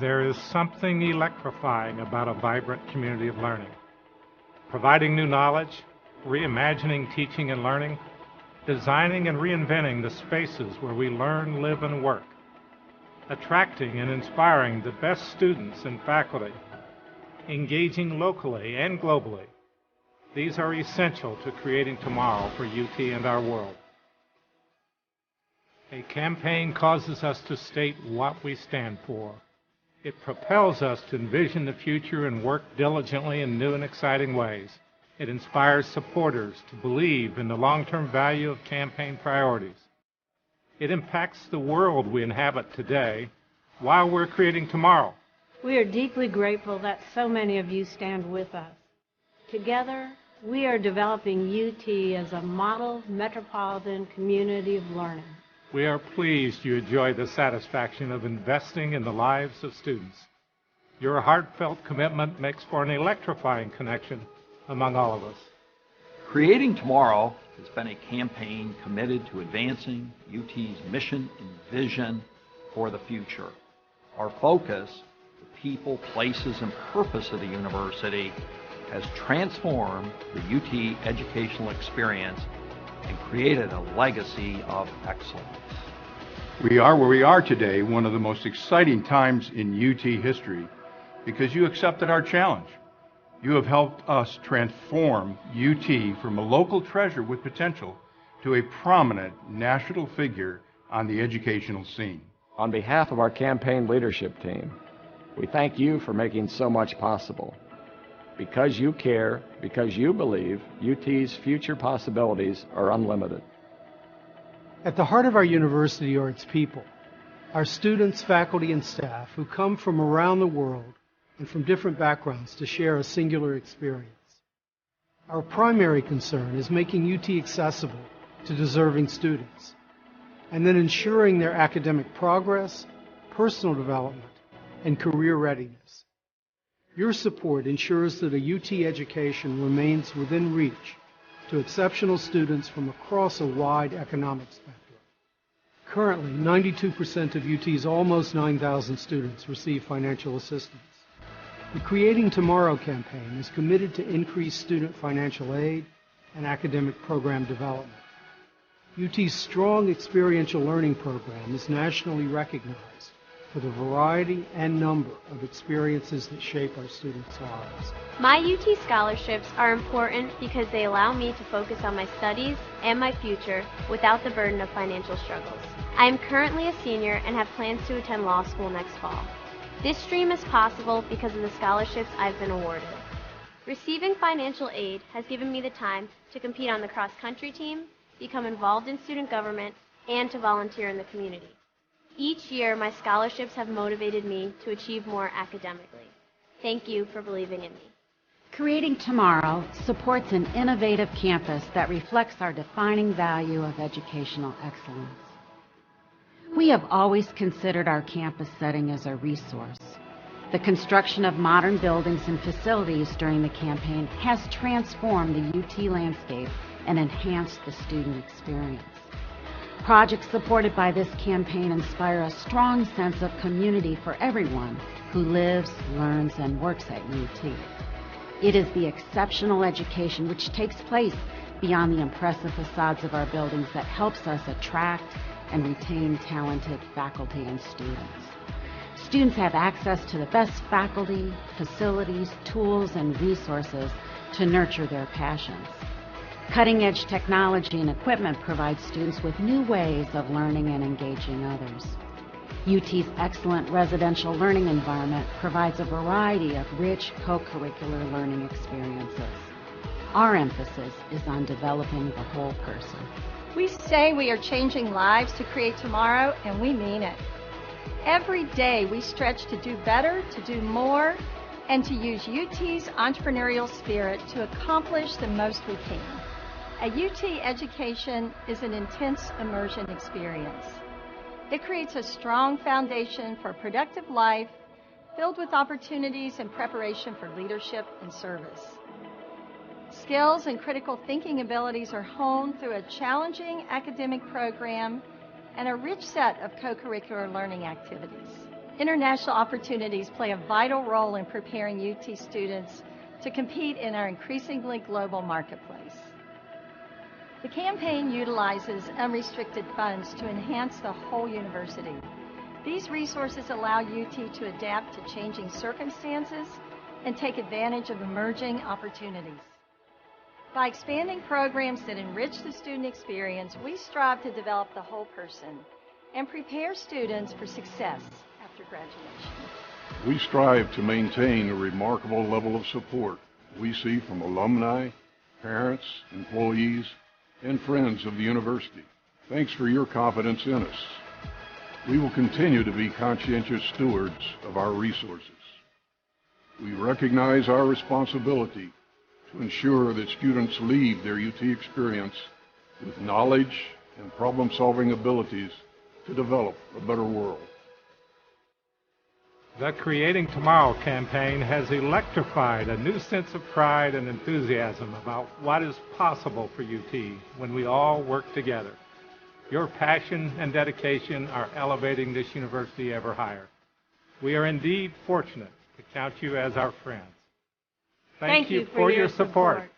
There is something electrifying about a vibrant community of learning. Providing new knowledge, reimagining teaching and learning, designing and reinventing the spaces where we learn, live, and work, attracting and inspiring the best students and faculty, engaging locally and globally. These are essential to creating tomorrow for UT and our world. A campaign causes us to state what we stand for. It propels us to envision the future and work diligently in new and exciting ways. It inspires supporters to believe in the long-term value of campaign priorities. It impacts the world we inhabit today while we're creating tomorrow. We are deeply grateful that so many of you stand with us. Together, we are developing UT as a model metropolitan community of learning. We are pleased you enjoy the satisfaction of investing in the lives of students. Your heartfelt commitment makes for an electrifying connection among all of us. Creating Tomorrow has been a campaign committed to advancing UT's mission and vision for the future. Our focus, the people, places, and purpose of the university, has transformed the UT educational experience and created a legacy of excellence. We are where we are today, one of the most exciting times in UT history, because you accepted our challenge. You have helped us transform UT from a local treasure with potential to a prominent national figure on the educational scene. On behalf of our campaign leadership team, we thank you for making so much possible. Because you care, because you believe, UT's future possibilities are unlimited. At the heart of our university are its people, our students, faculty, and staff who come from around the world and from different backgrounds to share a singular experience. Our primary concern is making UT accessible to deserving students, and then ensuring their academic progress, personal development, and career readiness. Your support ensures that a UT education remains within reach to exceptional students from across a wide economic spectrum. Currently, 92% of UT's almost 9,000 students receive financial assistance. The Creating Tomorrow campaign is committed to increase student financial aid and academic program development. UT's strong experiential learning program is nationally recognized for the variety and number of experiences that shape our students' lives. My UT scholarships are important because they allow me to focus on my studies and my future without the burden of financial struggles. I am currently a senior and have plans to attend law school next fall. This dream is possible because of the scholarships I've been awarded. Receiving financial aid has given me the time to compete on the cross-country team, become involved in student government, and to volunteer in the community. Each year, my scholarships have motivated me to achieve more academically. Thank you for believing in me. Creating Tomorrow supports an innovative campus that reflects our defining value of educational excellence. We have always considered our campus setting as a resource. The construction of modern buildings and facilities during the campaign has transformed the UT landscape and enhanced the student experience. Projects supported by this campaign inspire a strong sense of community for everyone who lives, learns, and works at UT. It is the exceptional education which takes place beyond the impressive facades of our buildings that helps us attract and retain talented faculty and students. Students have access to the best faculty, facilities, tools, and resources to nurture their passions. Cutting-edge technology and equipment provide students with new ways of learning and engaging others. UT's excellent residential learning environment provides a variety of rich co-curricular learning experiences. Our emphasis is on developing the whole person. We say we are changing lives to create tomorrow, and we mean it. Every day we stretch to do better, to do more, and to use UT's entrepreneurial spirit to accomplish the most we can. A UT education is an intense immersion experience. It creates a strong foundation for a productive life filled with opportunities and preparation for leadership and service. Skills and critical thinking abilities are honed through a challenging academic program and a rich set of co-curricular learning activities. International opportunities play a vital role in preparing UT students to compete in our increasingly global marketplace. The campaign utilizes unrestricted funds to enhance the whole university. These resources allow UT to adapt to changing circumstances and take advantage of emerging opportunities. By expanding programs that enrich the student experience, we strive to develop the whole person and prepare students for success after graduation. We strive to maintain a remarkable level of support we see from alumni, parents, employees, and friends of the university. Thanks for your confidence in us. We will continue to be conscientious stewards of our resources. We recognize our responsibility to ensure that students leave their UT experience with knowledge and problem-solving abilities to develop a better world. The Creating Tomorrow campaign has electrified a new sense of pride and enthusiasm about what is possible for UT when we all work together. Your passion and dedication are elevating this university ever higher. We are indeed fortunate to count you as our friends. Thank you for your support.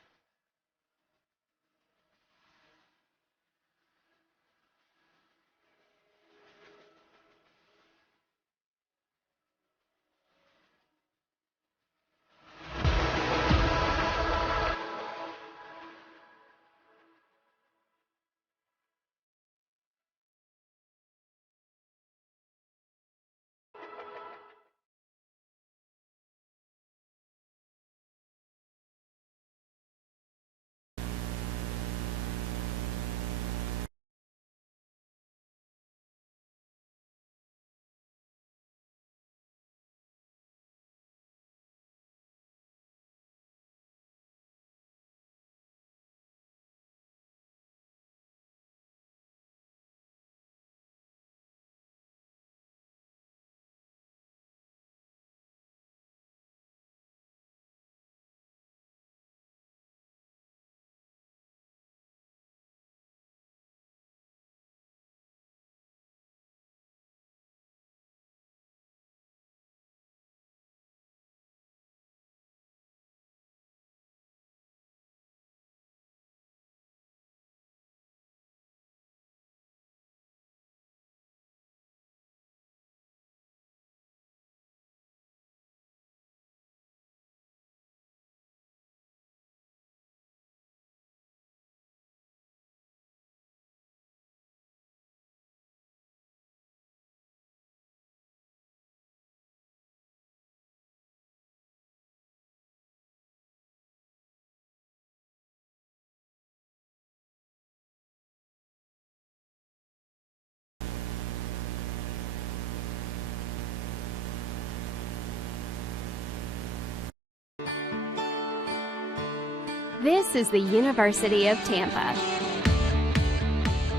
This is the University of Tampa.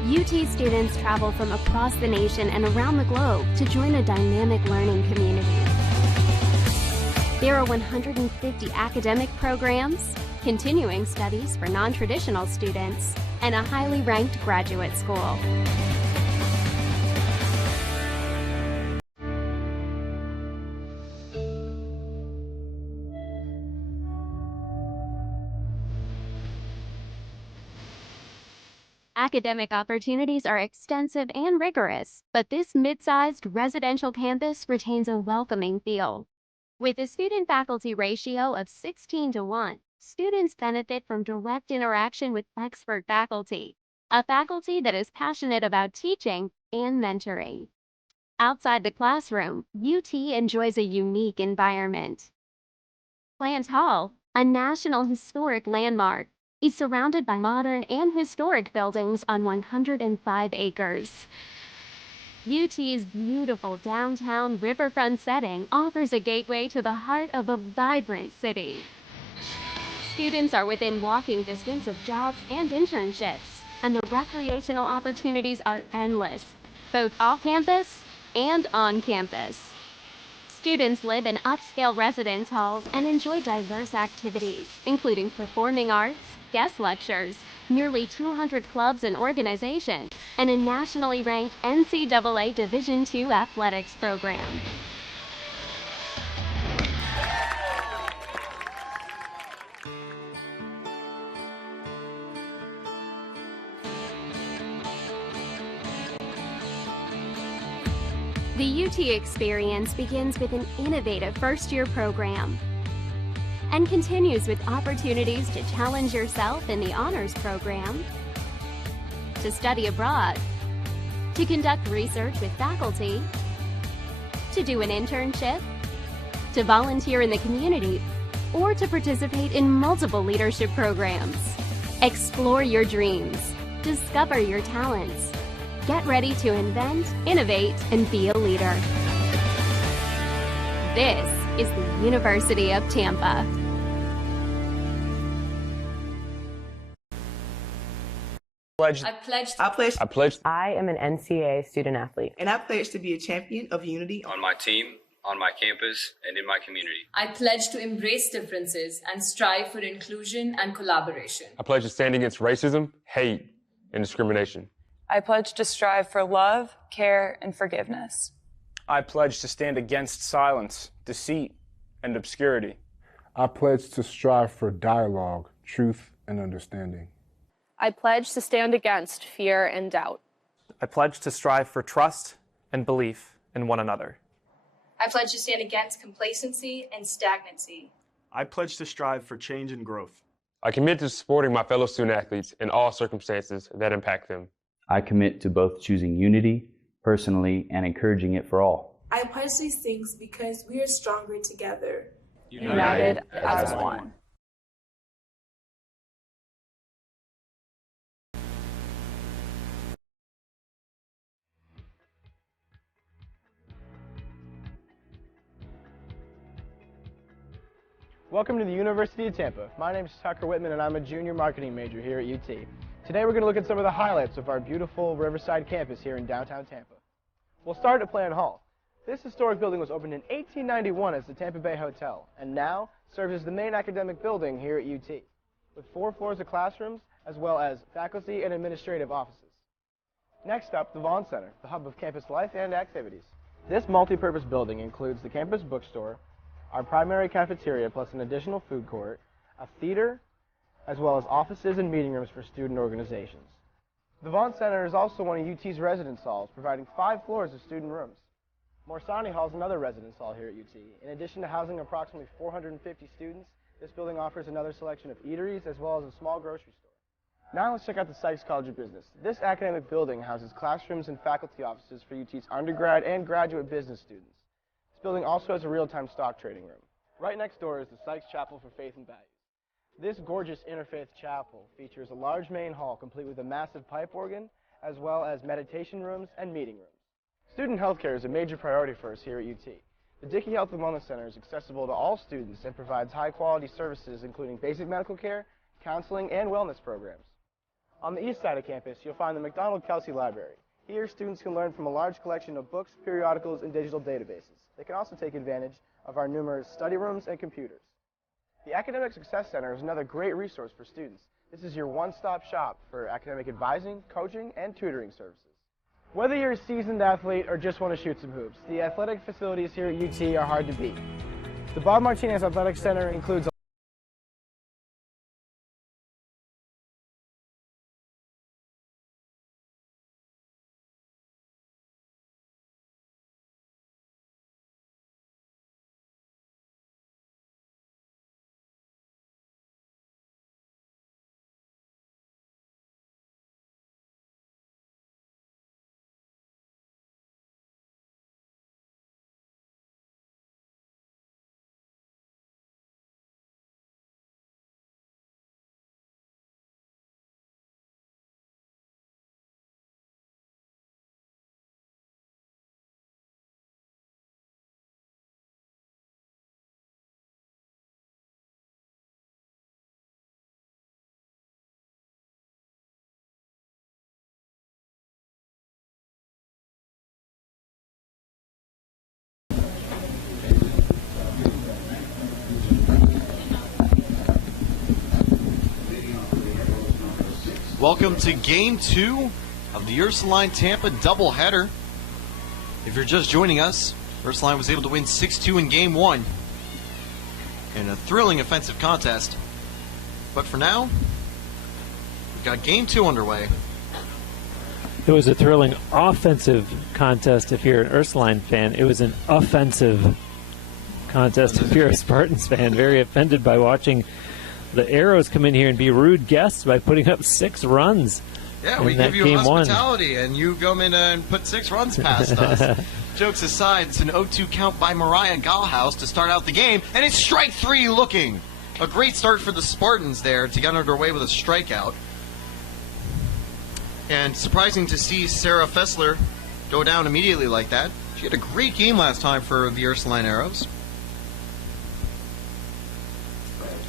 UT students travel from across the nation and around the globe to join a dynamic learning community. There are 150 academic programs, continuing studies for non-traditional students, and a highly ranked graduate school. Academic opportunities are extensive and rigorous, but this mid-sized residential campus retains a welcoming feel. With a student-faculty ratio of 16:1, students benefit from direct interaction with expert faculty, a faculty that is passionate about teaching and mentoring. Outside the classroom, UT enjoys a unique environment. Plant Hall, a National Historic Landmark, is surrounded by modern and historic buildings on 105 acres. UT's beautiful downtown riverfront setting offers a gateway to the heart of a vibrant city. Students are within walking distance of jobs and internships, and the recreational opportunities are endless, both off campus and on campus. Students live in upscale residence halls and enjoy diverse activities, including performing arts, guest lectures, nearly 200 clubs and organizations, and a nationally ranked NCAA Division II athletics program. The UT experience begins with an innovative first-year program and continues with opportunities to challenge yourself in the honors program, to study abroad, to conduct research with faculty, to do an internship, to volunteer in the community, or to participate in multiple leadership programs. Explore your dreams, discover your talents, get ready to invent, innovate, and be a leader. This is the University of Tampa. I am an NCAA student athlete. And I pledge to be a champion of unity on my team, on my campus, and in my community. I pledge to embrace differences and strive for inclusion and collaboration. I pledge to stand against racism, hate, and discrimination. I pledge to strive for love, care, and forgiveness. I pledge to stand against silence, deceit, and obscurity. I pledge to strive for dialogue, truth, and understanding. I pledge to stand against fear and doubt. I pledge to strive for trust and belief in one another. I pledge to stand against complacency and stagnancy. I pledge to strive for change and growth. I commit to supporting my fellow student athletes in all circumstances that impact them. I commit to both choosing unity personally and encouraging it for all. I pledge these things because we are stronger together. United as one. Welcome to the University of Tampa. My name is Tucker Whitman and I'm a junior marketing major here at UT. Today we're going to look at some of the highlights of our beautiful Riverside campus here in downtown Tampa. We'll start at Plan Hall. This historic building was opened in 1891 as the Tampa Bay Hotel and now serves as the main academic building here at UT, with 4 floors of classrooms as well as faculty and administrative offices. Next up, the Vaughn Center, the hub of campus life and activities. This multi-purpose building includes the campus bookstore, our primary cafeteria plus an additional food court, a theater, as well as offices and meeting rooms for student organizations. The Vaughn Center is also one of UT's residence halls, providing 5 floors of student rooms. Morsani Hall is another residence hall here at UT. In addition to housing approximately 450 students, this building offers another selection of eateries as well as a small grocery store. Now let's check out the Sykes College of Business. This academic building houses classrooms and faculty offices for UT's undergrad and graduate business students. This building also has a real-time stock trading room. Right next door is the Sykes Chapel for Faith and Values. This gorgeous interfaith chapel features a large main hall complete with a massive pipe organ, as well as meditation rooms and meeting rooms. Student healthcare is a major priority for us here at UT. The Dickey Health and Wellness Center is accessible to all students and provides high-quality services including basic medical care, counseling, and wellness programs. On the east side of campus, you'll find the McDonald-Kelsey Library. Here, students can learn from a large collection of books, periodicals, and digital databases. They can also take advantage of our numerous study rooms and computers. The Academic Success Center is another great resource for students. This is your one-stop shop for academic advising, coaching, and tutoring services. Whether you're a seasoned athlete or just want to shoot some hoops, the athletic facilities here at UT are hard to beat. The Bob Martinez Athletic Center includes Welcome to Game 2 of the Ursuline Tampa doubleheader. If you're just joining us, Ursuline was able to win 6-2 in Game 1 in a thrilling offensive contest. But for now, we've got Game 2 underway. It was a thrilling offensive contest if you're an Ursuline fan. It was an offensive contest if you're a Spartans fan. Very offended by watching the Arrows come in here and be rude guests by putting up 6 runs. Yeah, we give you hospitality, and you go in and put 6 runs past us. Jokes aside, it's an 0-2 count by Mariah Gallhouse to start out the game, and it's strike 3 looking. A great start for the Spartans there to get underway with a strikeout. And surprising to see Sarah Fessler go down immediately like that. She had a great game last time for the Ursuline Arrows.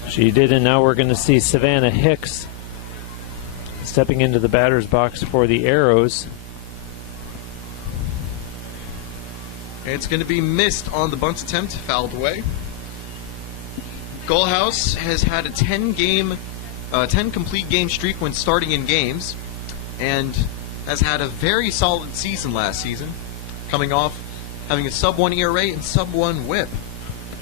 She did, and now we're going to see Savannah Hicks stepping into the batter's box for the Arrows. It's going to be missed on the bunt attempt, fouled away. Gallhouse has had a 10 complete game streak when starting in games, and has had a very solid season last season, coming off having a sub-1 ERA and sub-1 WHIP.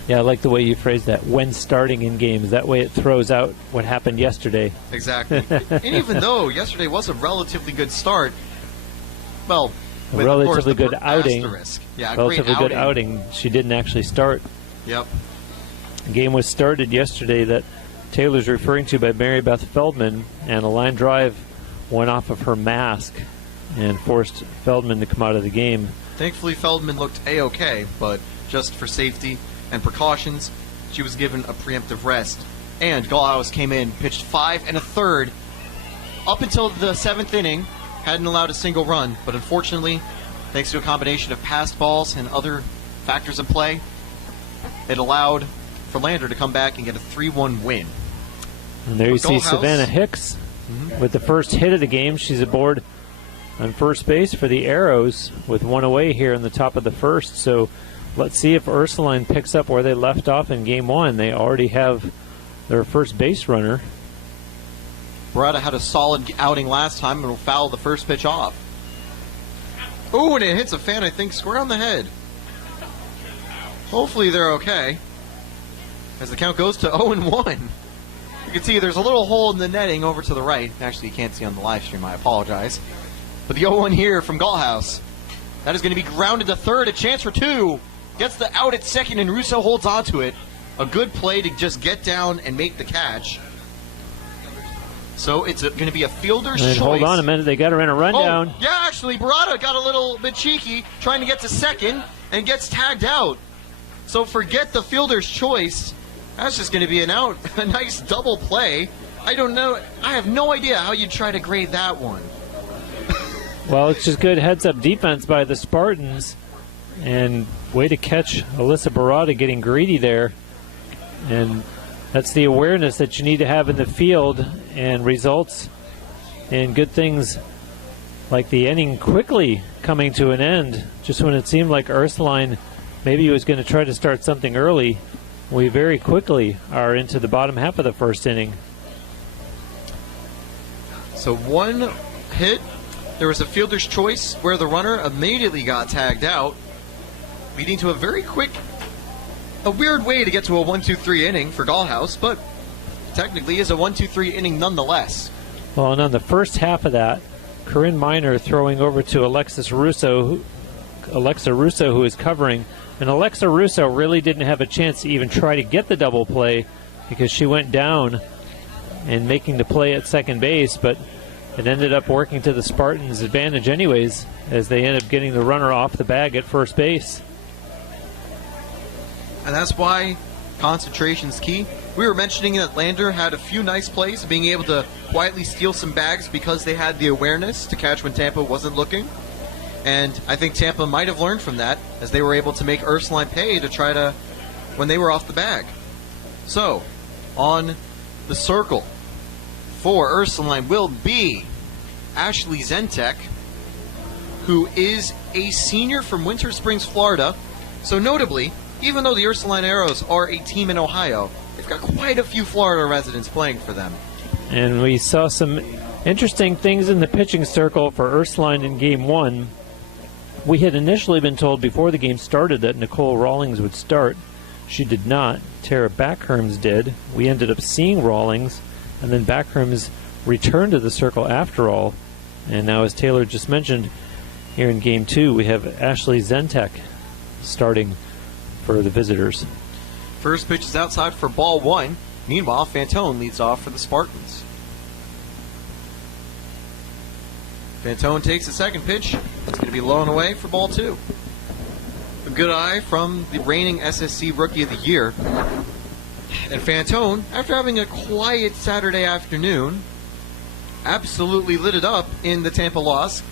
Yeah, I like the way you phrased that, when starting in games. That way it throws out what happened yesterday. Exactly. And even though yesterday was a relatively good start, well, a with, relatively of course, good outing. Yeah, relatively great good outing. She didn't actually start. Yep. The game was started yesterday that Taylor's referring to by Mary Beth Feldman, and a line drive went off of her mask and forced Feldman to come out of the game. Thankfully, Feldman looked A-OK, but just for safety and precautions, she was given a preemptive rest. And Gallhouse came in, pitched 5 1/3 up until the 7th inning, hadn't allowed a single run, but unfortunately, thanks to a combination of passed balls and other factors in play, it allowed Verlander to come back and get a 3-1 win. And there you see Savannah Hicks with the first hit of the game. She's aboard on first base for the Arrows with 1 away here in the top of the first. So let's see if Ursuline picks up where they left off in game 1. They already have their first base runner. Beretta had a solid outing last time and will foul the first pitch off. Ooh, and it hits a fan, I think, square on the head. Hopefully they're okay, as the count goes to 0-1. You can see there's a little hole in the netting over to the right. Actually, you can't see on the live stream, I apologize. But the 0-1 here from Gallhouse. That is going to be grounded to third, a chance for 2. Gets the out at second, and Russo holds onto it. A good play to just get down and make the catch. So it's going to be a fielder's choice. Hold on a minute, they got her in a rundown. Oh, yeah, actually, Beretta got a little bit cheeky, trying to get to second, and gets tagged out. So forget the fielder's choice. That's just going to be an out. A nice double play. I don't know. I have no idea how you'd try to grade that one. Well, it's just good heads-up defense by the Spartans. And way to catch Alyssa Beretta getting greedy there. And that's the awareness that you need to have in the field, and results in good things like the inning quickly coming to an end. Just when it seemed like Ursuline maybe was going to try to start something early, we very quickly are into the bottom half of the first inning. So 1 hit, there was a fielder's choice where the runner immediately got tagged out, leading to a very quick, a weird way to get to a 1-2-3 inning for Gallhouse, but technically is a 1-2-3 inning nonetheless. Well, and on the first half of that, Corinne Miner throwing over to Alexa Russo, who is covering. And Alexa Russo really didn't have a chance to even try to get the double play because she went down and making the play at second base, but it ended up working to the Spartans' advantage anyways, as they ended up getting the runner off the bag at first base. And that's why concentration's key. We were mentioning that Lander had a few nice plays, being able to quietly steal some bags because they had the awareness to catch when Tampa wasn't looking. And I think Tampa might have learned from that, as they were able to make Ursuline pay to try to, when they were off the bag. So, on the circle for Ursuline will be Ashley Zentek, who is a senior from Winter Springs, Florida. So notably, even though the Ursuline Arrows are a team in Ohio, they've got quite a few Florida residents playing for them. And we saw some interesting things in the pitching circle for Ursuline in Game 1. We had initially been told before the game started that Nicole Rawlings would start. She did not. Tara Backherms did. We ended up seeing Rawlings, and then Backherms returned to the circle after all. And now, as Taylor just mentioned, here in Game 2, we have Ashley Zentek starting for the visitors. First pitch is outside for ball 1. Meanwhile, Fantone leads off for the Spartans. Fantone takes the second pitch. It's going to be low and away for ball 2. A good eye from the reigning SSC Rookie of the Year. And Fantone, after having a quiet Saturday afternoon, absolutely lit it up in the Tampa loss,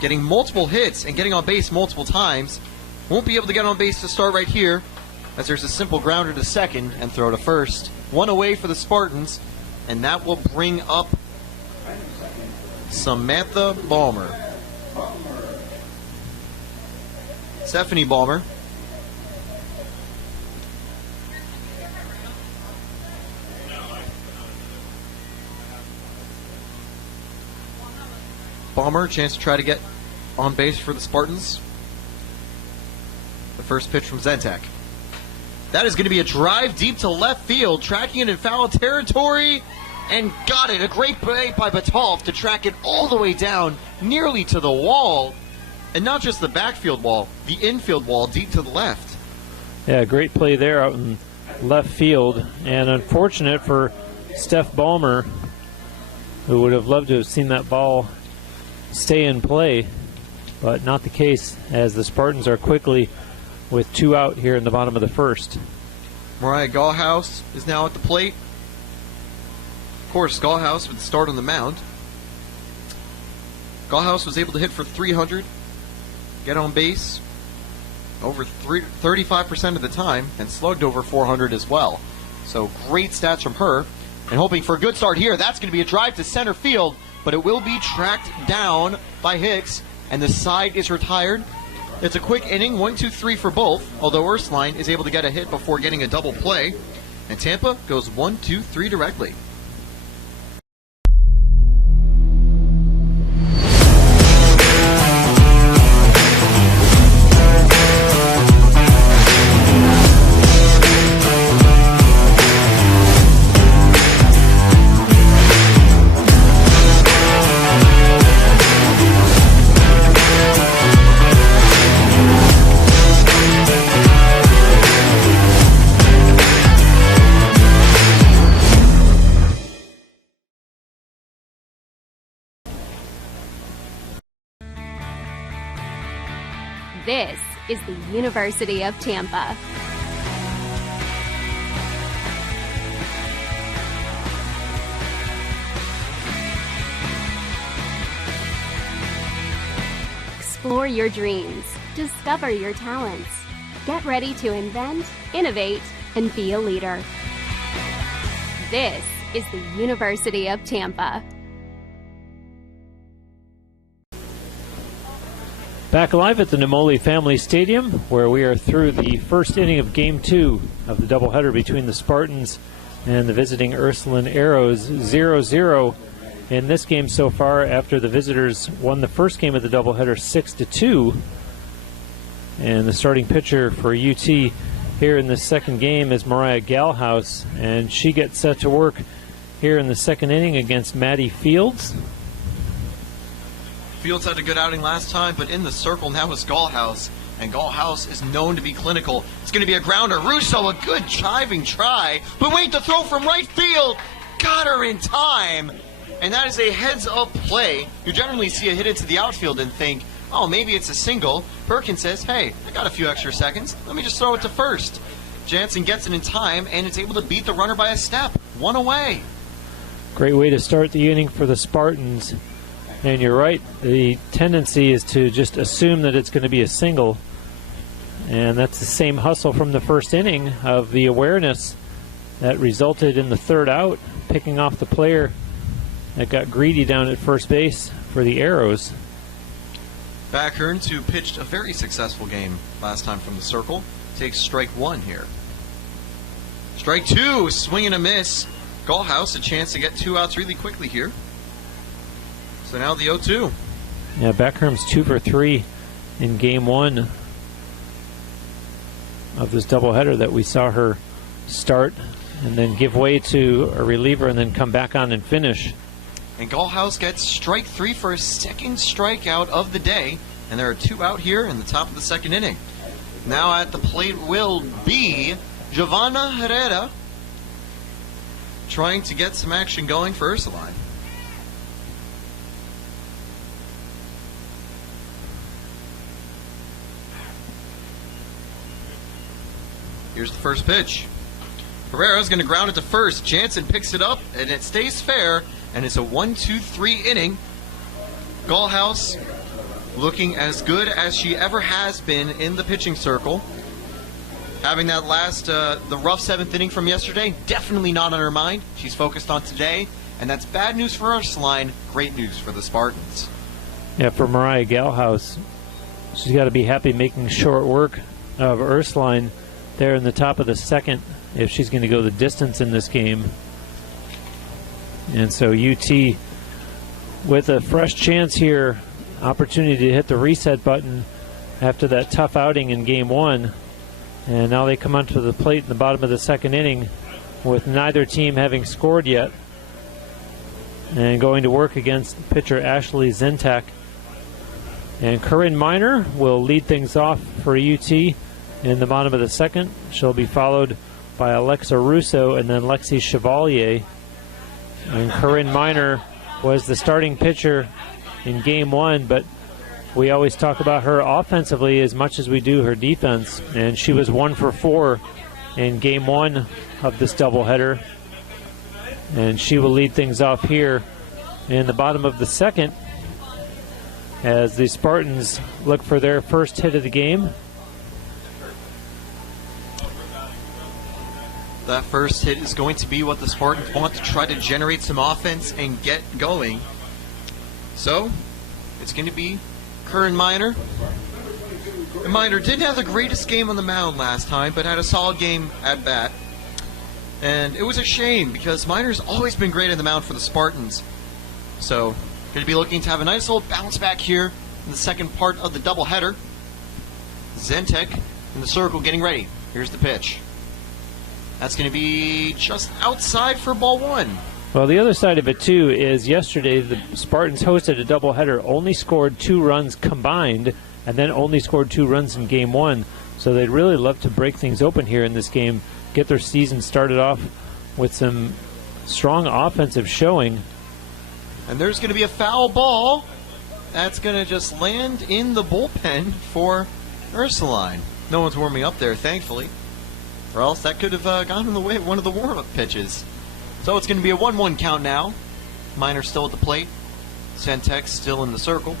getting multiple hits and getting on base multiple times. Won't be able to get on base to start right here, as there's a simple grounder to second and throw to first. One away for the Spartans, and that will bring up Samantha Balmer. Stephanie Balmer. Balmer, chance to try to get on base for the Spartans. The first pitch from Zentek. That is going to be a drive deep to left field, tracking it in foul territory, and got it. A great play by Batov to track it all the way down, nearly to the wall, and not just the backfield wall, the infield wall, deep to the left. Yeah, great play there out in left field, and unfortunate for Steph Balmer, who would have loved to have seen that ball stay in play, but not the case, as the Spartans are quickly with 2 out here in the bottom of the first. Mariah Gallhouse is now at the plate. Of course, Gallhouse would start on the mound. Gallhouse was able to hit for 300, get on base over 35% of the time, and slugged over 400 as well. So great stats from her. And hoping for a good start here. That's going to be a drive to center field, but it will be tracked down by Hicks, and the side is retired. It's a quick inning, 1, 2, 3 for both, although Ursuline is able to get a hit before getting a double play, and Tampa goes 1, 2, 3 directly. This is the University of Tampa. Explore your dreams, discover your talents, get ready to invent, innovate, and be a leader. This is the University of Tampa. Back live at the Namoli Family Stadium, where we are through the first inning of Game 2 of the doubleheader between the Spartans and the visiting Ursuline Arrows. 0-0 in this game so far, after the visitors won the first game of the doubleheader 6-2. And the starting pitcher for UT here in the second game is Mariah Gallhouse, and she gets set to work here in the second inning against Maddie Fields. Fields had a good outing last time, but in the circle now is Gallhouse, and Gallhouse is known to be clinical. It's going to be a grounder. Russo, a good driving try, but wait, the throw from right field got her in time, and that is a heads-up play. You generally see a hit into the outfield and think, oh, maybe it's a single. Perkins says, hey, I got a few extra seconds. Let me just throw it to first. Jansen gets it in time, and it's able to beat the runner by a step. One away. Great way to start the inning for the Spartans. And you're right, the tendency is to just assume that it's going to be a single. And that's the same hustle from the first inning of the awareness that resulted in the third out, picking off the player that got greedy down at first base for the Arrows. Back Hearns, who pitched a very successful game last time from the circle, takes strike one here. Strike two, swing and a miss. Gallhouse, a chance to get 2 outs really quickly here. So now the 0-2. Yeah, Backherm's 2 for 3 in game 1 of this doubleheader that we saw her start and then give way to a reliever and then come back on and finish. And Gallhouse gets strike 3 for a second strikeout of the day. And there are 2 out here in the top of the second inning. Now at the plate will be Giovanna Herrera, trying to get some action going for Ursuline. Here's the first pitch. Herrera's going to ground it to first. Jansen picks it up, and it stays fair, and it's a 1-2-3 inning. Gallhouse looking as good as she ever has been in the pitching circle. Having that last, the rough 7th inning from yesterday, definitely not on her mind. She's focused on today, and that's bad news for Ursuline, great news for the Spartans. Yeah, for Mariah Gallhouse, she's got to be happy making short work of Ursuline there in the top of the second if she's going to go the distance in this game. And so UT with a fresh chance here, opportunity to hit the reset button after that tough outing in game 1. And now they come onto the plate in the bottom of the second inning with neither team having scored yet. And going to work against pitcher Ashley Zentak. And Corinne Miner will lead things off for UT in the bottom of the second. She'll be followed by Alexa Russo and then Lexi Chevalier. And Corinne Miner was the starting pitcher in game 1, but we always talk about her offensively as much as we do her defense, and she was 1 for 4 in game 1 of this doubleheader. And she will lead things off here in the bottom of the second as the Spartans look for their first hit of the game. That first hit is going to be what the Spartans want to try to generate some offense and get going. So, it's going to be Corinne Miner. And Miner didn't have the greatest game on the mound last time, but had a solid game at bat. And it was a shame because Miner's always been great in the mound for the Spartans. So, going to be looking to have a nice little bounce back here in the second part of the doubleheader. Zentek in the circle getting ready. Here's the pitch. That's going to be just outside for ball 1. Well, the other side of it, too, is yesterday the Spartans hosted a doubleheader, only scored 2 runs combined, and then only scored 2 runs in game 1. So they'd really love to break things open here in this game, get their season started off with some strong offensive showing. And there's going to be a foul ball. That's going to just land in the bullpen for Ursuline. No one's warming up there, thankfully. Or else that could have gone in the way of one of the warm-up pitches. So it's going to be a 1-1 count now. Miner still at the plate. Zentek still in the circle.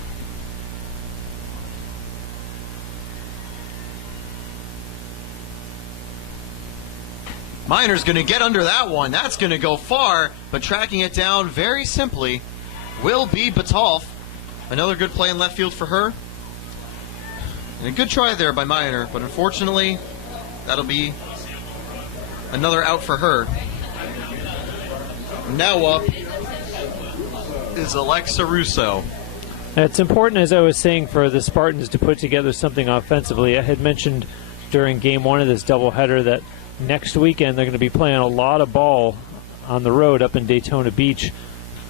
Miner's going to get under that one. That's going to go far, but tracking it down very simply will be Batolf. Another good play in left field for her. And a good try there by Miner, but unfortunately, that'll be another out for her. Now up is Alexa Russo. It's important, as I was saying, for the Spartans to put together something offensively. I had mentioned during game 1 of this doubleheader that next weekend they're going to be playing a lot of ball on the road up in Daytona Beach.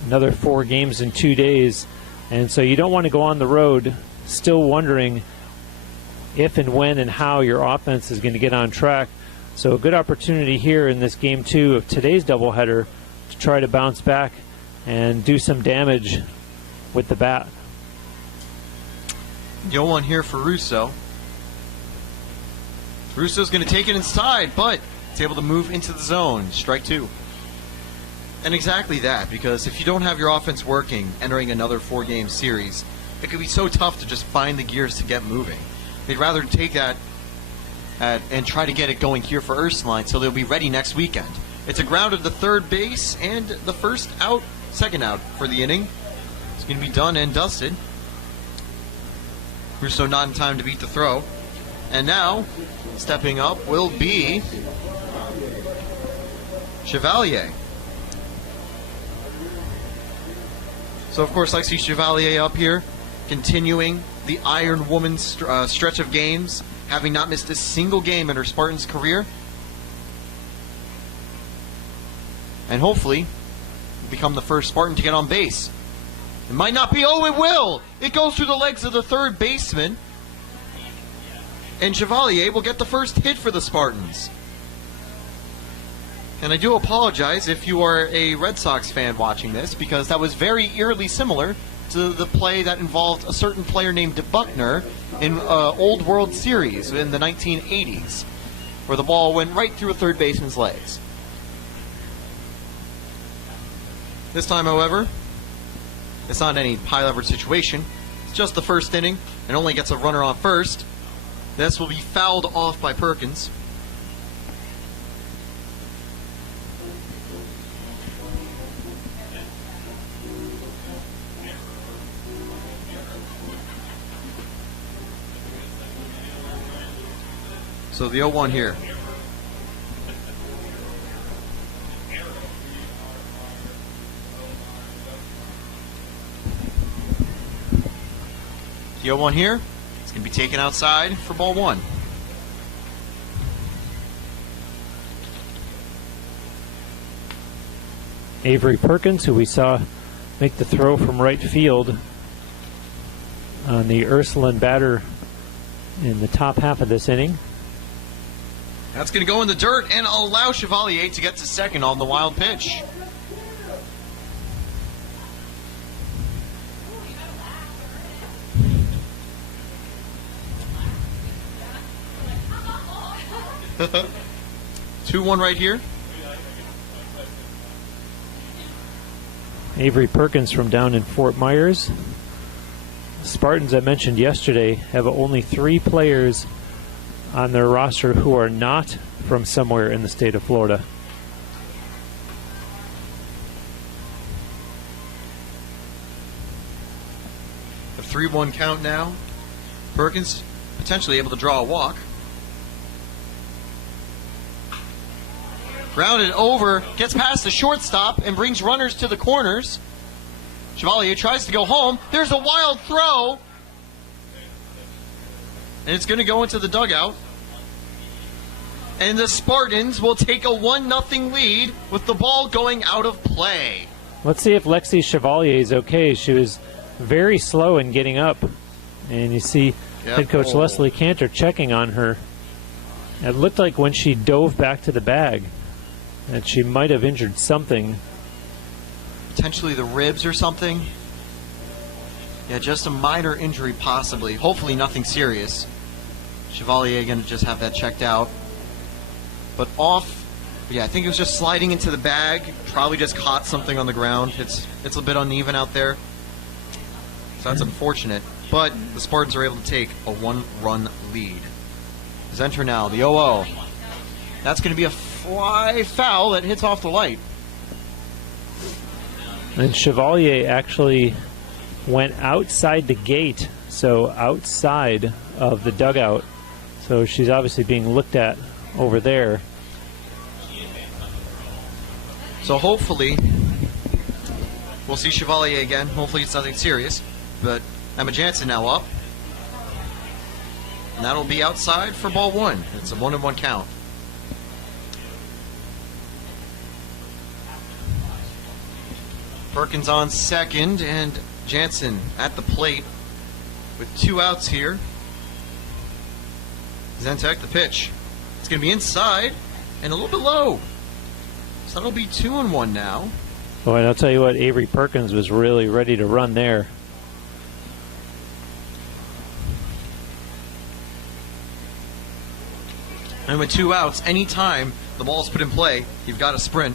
Another 4 games in 2 days. And so you don't want to go on the road still wondering if and when and how your offense is going to get on track. So a good opportunity here in this game 2 of today's doubleheader to try to bounce back and do some damage with the bat. Go on here for Russo. Russo's going to take it inside, but it's able to move into the zone. Strike 2. And exactly that, because if you don't have your offense working entering another 4-game series, it could be so tough to just find the gears to get moving. They'd rather take that and try to get it going here for Ursuline so they'll be ready next weekend. It's a ground to third base and the first out, second out for the inning. It's going to be done and dusted. Russo not in time to beat the throw. And now, stepping up will be Chevalier. So, of course, Lexi Chevalier up here, continuing the Iron Woman stretch of games, having not missed a single game in her Spartans career. And hopefully, become the first Spartan to get on base. It might not be. Oh, it will! It goes through the legs of the third baseman. And Chevalier will get the first hit for the Spartans. And I do apologize if you are a Red Sox fan watching this, because that was very eerily similar to the play that involved a certain player named Buckner in Old World Series in the 1980s, where the ball went right through a third baseman's legs. This time, however, it's not any high-level situation. It's just the first inning, and only gets a runner on first. This will be fouled off by Perkins. So the 0-1 here. The 0-1 here. It's going to be taken outside for ball one. Avery Perkins, who we saw make the throw from right field on the Ursuline batter in the top half of this inning. That's going to go in the dirt and allow Chevalier to get to second on the wild pitch. Two-one right here. Avery Perkins from down in Fort Myers. The Spartans I mentioned yesterday have only 3 players on their roster who are not from somewhere in the state of Florida. The 3-1 count now. Perkins potentially able to draw a walk. Grounded over, gets past the shortstop and brings runners to the corners. Chevalier tries to go home. There's a wild throw. And it's going to go into the dugout. And the Spartans will take a 1-0 lead with the ball going out of play. Let's see if Lexi Chevalier is okay. She was very slow in getting up. And you see head coach Leslie Cantor checking on her. It looked like when she dove back to the bag that she might have injured something. Potentially the ribs or something. Yeah, just a minor injury possibly. Hopefully nothing serious. Chevalier going to just have that checked out. But off, yeah, I think it was just sliding into the bag. Probably just caught something on the ground. It's a bit uneven out there. So that's unfortunate. But the Spartans are able to take a 1-run lead. As enter now the 0-0. That's going to be a fly foul that hits off the light. And Chevalier actually went outside the gate, so outside of the dugout. So she's obviously being looked at over there. So hopefully we'll see Chevalier again. Hopefully it's nothing serious. But Emma Jansen now up. And that'll be outside for ball one. It's a 1-1 count. Perkins on second, and Jansen at the plate with 2 outs here. Zentek, the pitch. It's going to be inside and a little bit low. So that'll be 2-1 now. Boy, and I'll tell you what, Avery Perkins was really ready to run there. And with 2 outs, anytime the ball's put in play, you've got to sprint.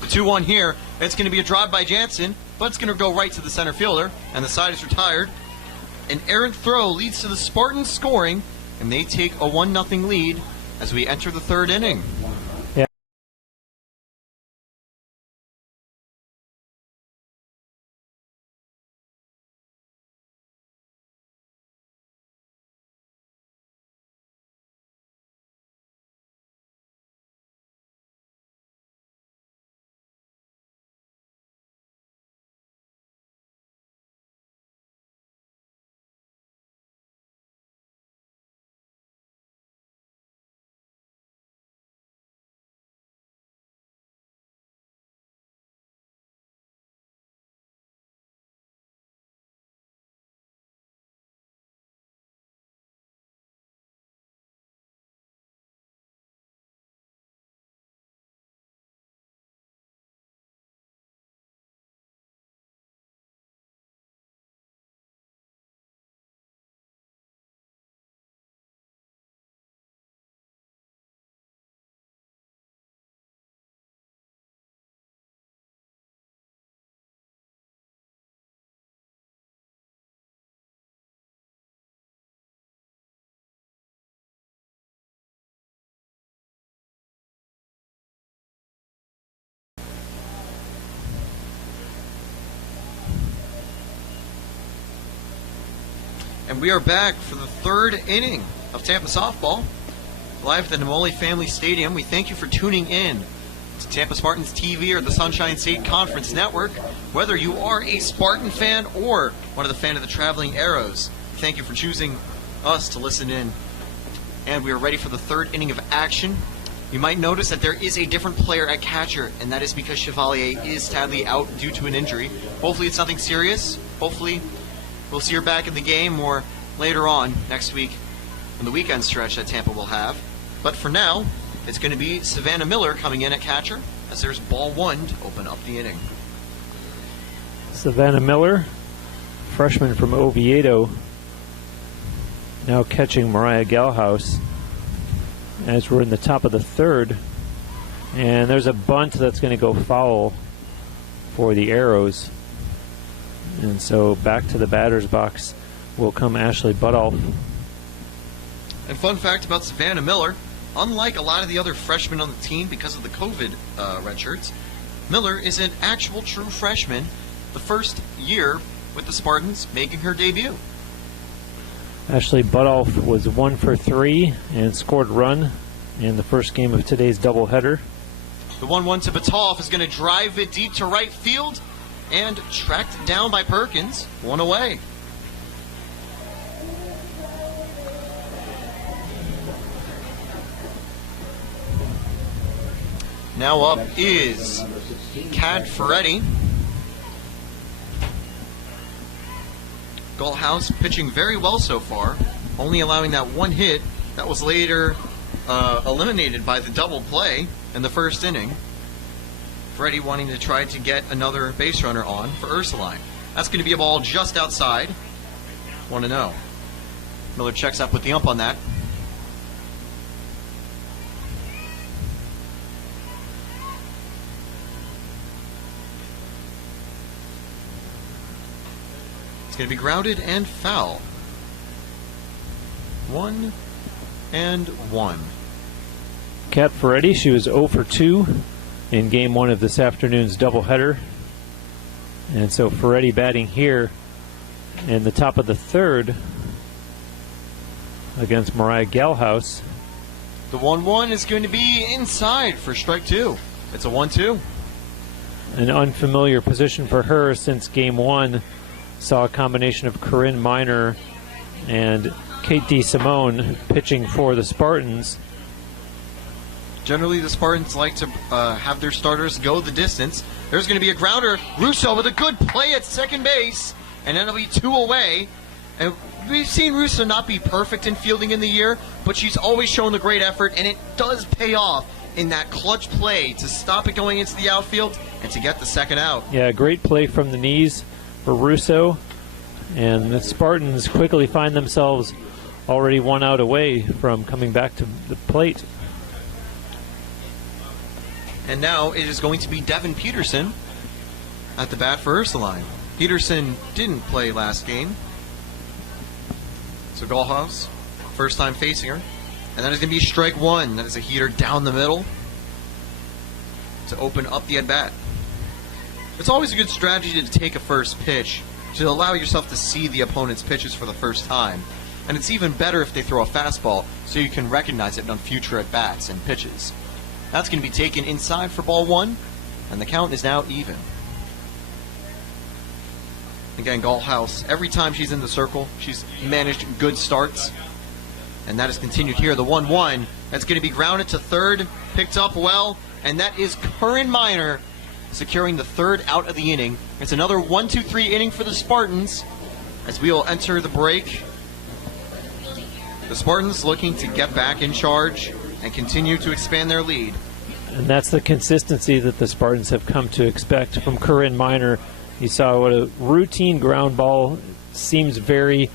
The 2-1 here, it's going to be a drive by Jansen, but it's going to go right to the center fielder, and the side is retired. An errant throw leads to the Spartans scoring, and they take a 1-0 lead as we enter the 3rd inning. And we are back for the third inning of Tampa softball. Live at the Namoli Family Stadium. We thank you for tuning in to Tampa Spartans TV or the Sunshine State Conference Network. Whether you are a Spartan fan or one of the fan of the Traveling Arrows, thank you for choosing us to listen in. And we are ready for the third inning of action. You might notice that there is a different player at catcher, and that is because Chevalier is sadly out due to an injury. Hopefully it's nothing serious. Hopefully we'll see her back in the game or later on next week in the weekend stretch that Tampa will have. But for now, it's going to be Savannah Miller coming in at catcher as there's ball one to open up the inning. Savannah Miller, freshman from Oviedo, now catching Mariah Galhouse as we're in the top of the third. And there's a bunt that's going to go foul for the Arrows. And so back to the batter's box will come Ashley Buttolph. And fun fact about Savannah Miller, unlike a lot of the other freshmen on the team because of the COVID redshirts, Miller is an actual true freshman, the first year with the Spartans making her debut. Ashley Buttolph was 1 for 3 and scored a run in the first game of today's doubleheader. The 1-1 to Buttolph is going to drive it deep to right field and tracked down by Perkins, one away. Now up is Kat Ferretti. Galthouse pitching very well so far, only allowing that one hit that was later eliminated by the double play in the first inning. Ferretti wanting to try to get another base runner on for Ursuline. That's going to be a ball just outside. 1-0. Miller checks up with the ump on that. Going to be grounded and foul. 1-1. Kat Ferretti, she was 0 for 2 in game 1 of this afternoon's doubleheader. And so Ferretti batting here in the top of the third against Mariah Galhouse. The 1-1 is going to be inside for strike 2. It's a 1-2. An unfamiliar position for her since game 1. Saw a combination of Corinne Miner and Kate DeSimone pitching for the Spartans. Generally, the Spartans like to have their starters go the distance. There's going to be a grounder. Russo with a good play at second base, and then it'll be 2 away. And we've seen Russo not be perfect in fielding in the year, but she's always shown the great effort, and it does pay off in that clutch play to stop it going into the outfield and to get the second out. Yeah, great play from the knees for Russo, and the Spartans quickly find themselves already 1 out away from coming back to the plate. And now it is going to be Devin Peterson at the bat for Ursuline. Peterson didn't play last game, so Galthouse, first time facing her, and that is going to be strike 1. That is a heater down the middle to open up the at-bat. It's always a good strategy to take a first pitch to allow yourself to see the opponent's pitches for the first time. And it's even better if they throw a fastball so you can recognize it on future at-bats and pitches. That's going to be taken inside for ball 1, and the count is now even. Again, Galthouse, every time she's in the circle, she's managed good starts, and that has continued here. The 1-1, that's going to be grounded to third, picked up well, and that is Corinne Miner securing the third out of the inning. It's another 1-2-3 inning for the Spartans as we will enter the break. The Spartans looking to get back in charge and continue to expand their lead. And that's the consistency that the Spartans have come to expect from Corinne Miner. You saw what a routine ground ball, seems very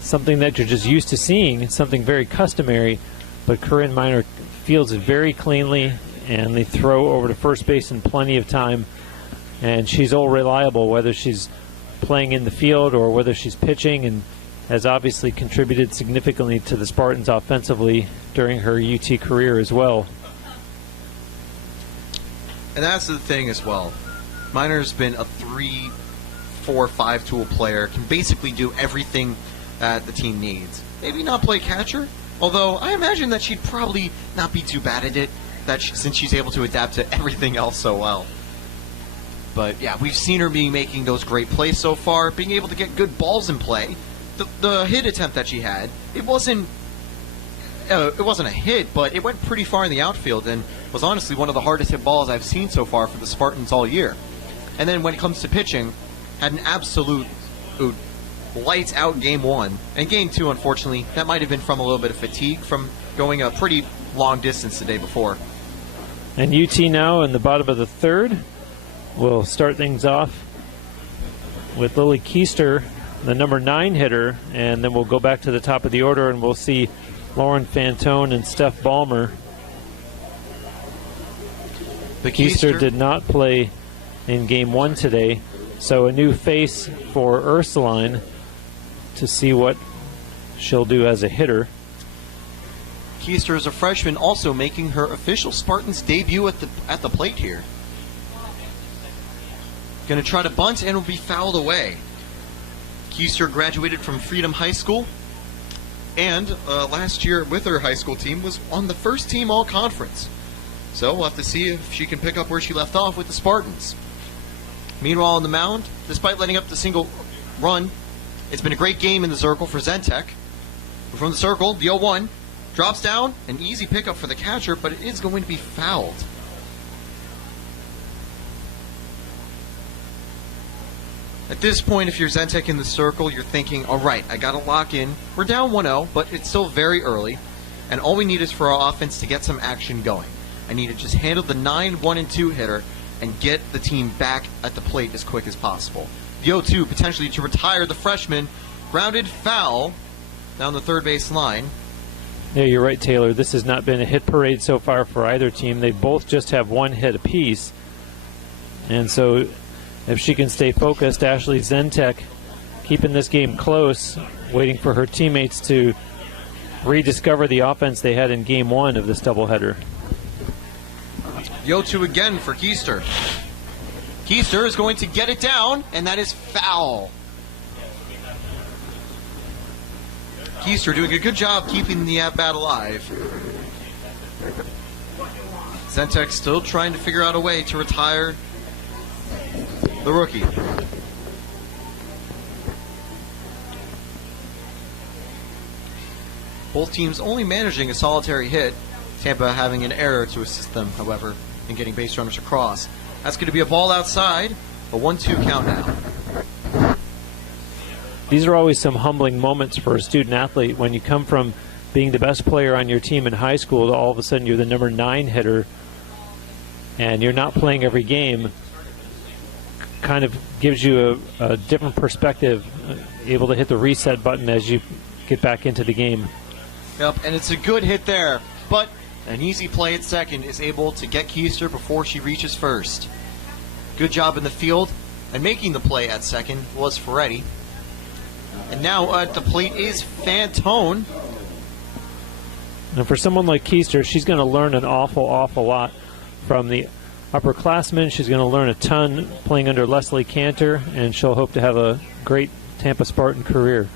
something that you're just used to seeing. It's something very customary, but Corinne Miner fields it very cleanly, and they throw over to first base in plenty of time. And she's all reliable, whether she's playing in the field or whether she's pitching, and has obviously contributed significantly to the Spartans offensively during her UT career as well. And that's the thing as well. Miner's been a 3 4 or 5 tool player, can basically do everything that the team needs. Maybe not play catcher, although I imagine that she'd probably not be too bad at it, since she's able to adapt to everything else so well. But yeah, we've seen her making those great plays so far, being able to get good balls in play. The hit attempt that she had, it wasn't a hit, but it went pretty far in the outfield and was honestly one of the hardest hit balls I've seen so far for the Spartans all year. And then when it comes to pitching, had an absolute lights out game 1. And game 2, unfortunately, that might have been from a little bit of fatigue from going a pretty long distance the day before. And UT now in the bottom of the 3rd will start things off with Lily Keister, the number 9 hitter, and then we'll go back to the top of the order and we'll see Lauren Fantone and Steph Ballmer. The Keister did not play in game 1 today, so a new face for Ursuline to see what she'll do as a hitter. Keister is a freshman, also making her official Spartans debut at the plate here. Going to try to bunt and will be fouled away. Keister graduated from Freedom High School, and last year with her high school team was on the first team all-conference. So we'll have to see if she can pick up where she left off with the Spartans. Meanwhile on the mound, despite letting up the single run, it's been a great game in the circle for Zentek. From the circle, the 0-1 drops down, an easy pickup for the catcher, but it is going to be fouled. At this point, if you're Zentek in the circle, you're thinking, all right, I got to lock in. We're down 1-0, but it's still very early, and all we need is for our offense to get some action going. I need to just handle the 9-1-2 hitter and get the team back at the plate as quick as possible. The 0-2 potentially to retire the freshman. Grounded foul down the third base line. Yeah, you're right, Taylor. This has not been a hit parade so far for either team. They both just have 1 hit apiece. And so if she can stay focused, Ashley Zentek keeping this game close, waiting for her teammates to rediscover the offense they had in game 1 of this doubleheader. The 0-2 again for Keister. Keister is going to get it down, and that is foul. Keister doing a good job keeping the at-bat alive. Zentek still trying to figure out a way to retire the rookie. Both teams only managing a solitary hit. Tampa having an error to assist them, however, in getting base runners across. That's going to be a ball outside. A 1-2 count now. These are always some humbling moments for a student athlete when you come from being the best player on your team in high school to all of a sudden you're the number 9 hitter and you're not playing every game. Kind of gives you a different perspective, able to hit the reset button as you get back into the game. Yep, and it's a good hit there, but an easy play at second is able to get Keister before she reaches first. Good job in the field, and making the play at second was Ferretti. And now at the plate is Fantone. And for someone like Keister, she's going to learn an awful lot from the upperclassmen. She's going to learn a ton playing under Leslie Cantor, and she'll hope to have a great Tampa Spartan career.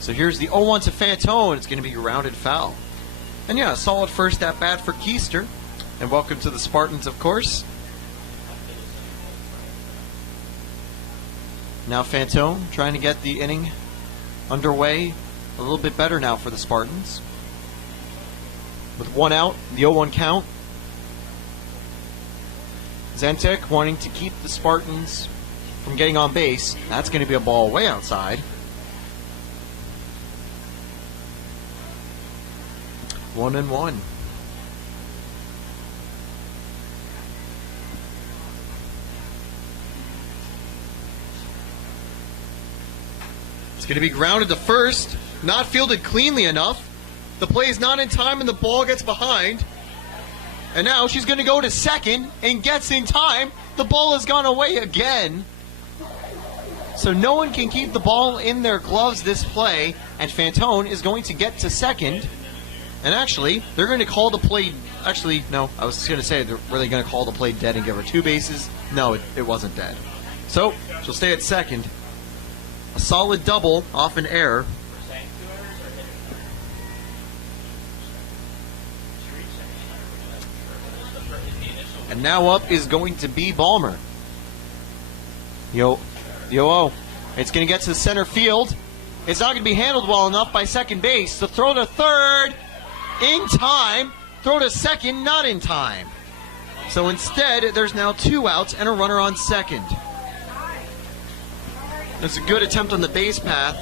So here's the 0-1 to Fantone. It's going to be a rounded foul. And yeah, a solid first at bat for Keister. And welcome to the Spartans, of course. Now Fantone trying to get the inning underway a little bit better now for the Spartans. With 1 out, the 0-1 count. Zentek wanting to keep the Spartans from getting on base. That's going to be a ball way outside. 1-1. It's going to be grounded to first. Not fielded cleanly enough. The play is not in time and the ball gets behind. And now she's going to go to second and gets in time. The ball has gone away again. So no one can keep the ball in their gloves this play. And Fantone is going to get to second. And actually, they're going to call the play... Actually, no, I was going to say, were they going to call the play dead and give her 2 bases? No, it wasn't dead. So she'll stay at second. A solid double off an error. And now up is going to be Balmer. Yo-oh. It's going to get to the center field. It's not going to be handled well enough by second base. The throw to third in time. Throw to second, not in time. So instead, there's now 2 outs and a runner on second. It's a good attempt on the base path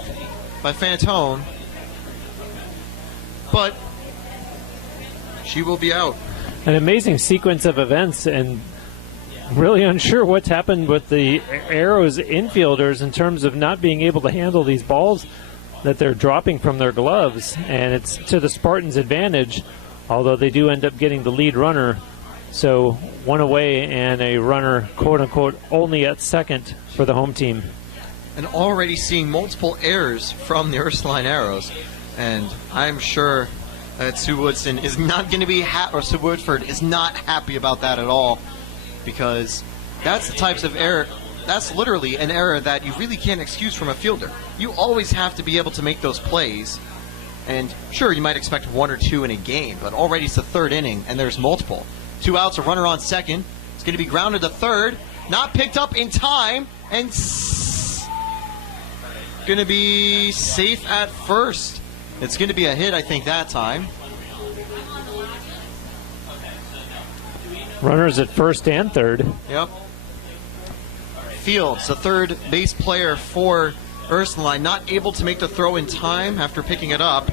by Fantone. But she will be out. An amazing sequence of events, and really unsure what's happened with the Arrows infielders in terms of not being able to handle these balls that they're dropping from their gloves. And it's to the Spartans' advantage, although they do end up getting the lead runner. So 1 away and a runner, quote-unquote, only at second for the home team. And already seeing multiple errors from the Ursuline Arrows. And I'm sure that Sue Woodson is not going to be Sue Woodford is not happy about that at all, because that's the types of error, that's literally an error that you really can't excuse from a fielder. You always have to be able to make those plays, and sure, you might expect 1 or 2 in a game, but already it's the 3rd inning and there's multiple. 2 outs, a runner on second. It's going to be grounded to third, not picked up in time, and going to be safe at first. It's going to be a hit, I think, that time. Runners at first and third. Yep. Fields, the third base player for Ursuline, not able to make the throw in time after picking it up.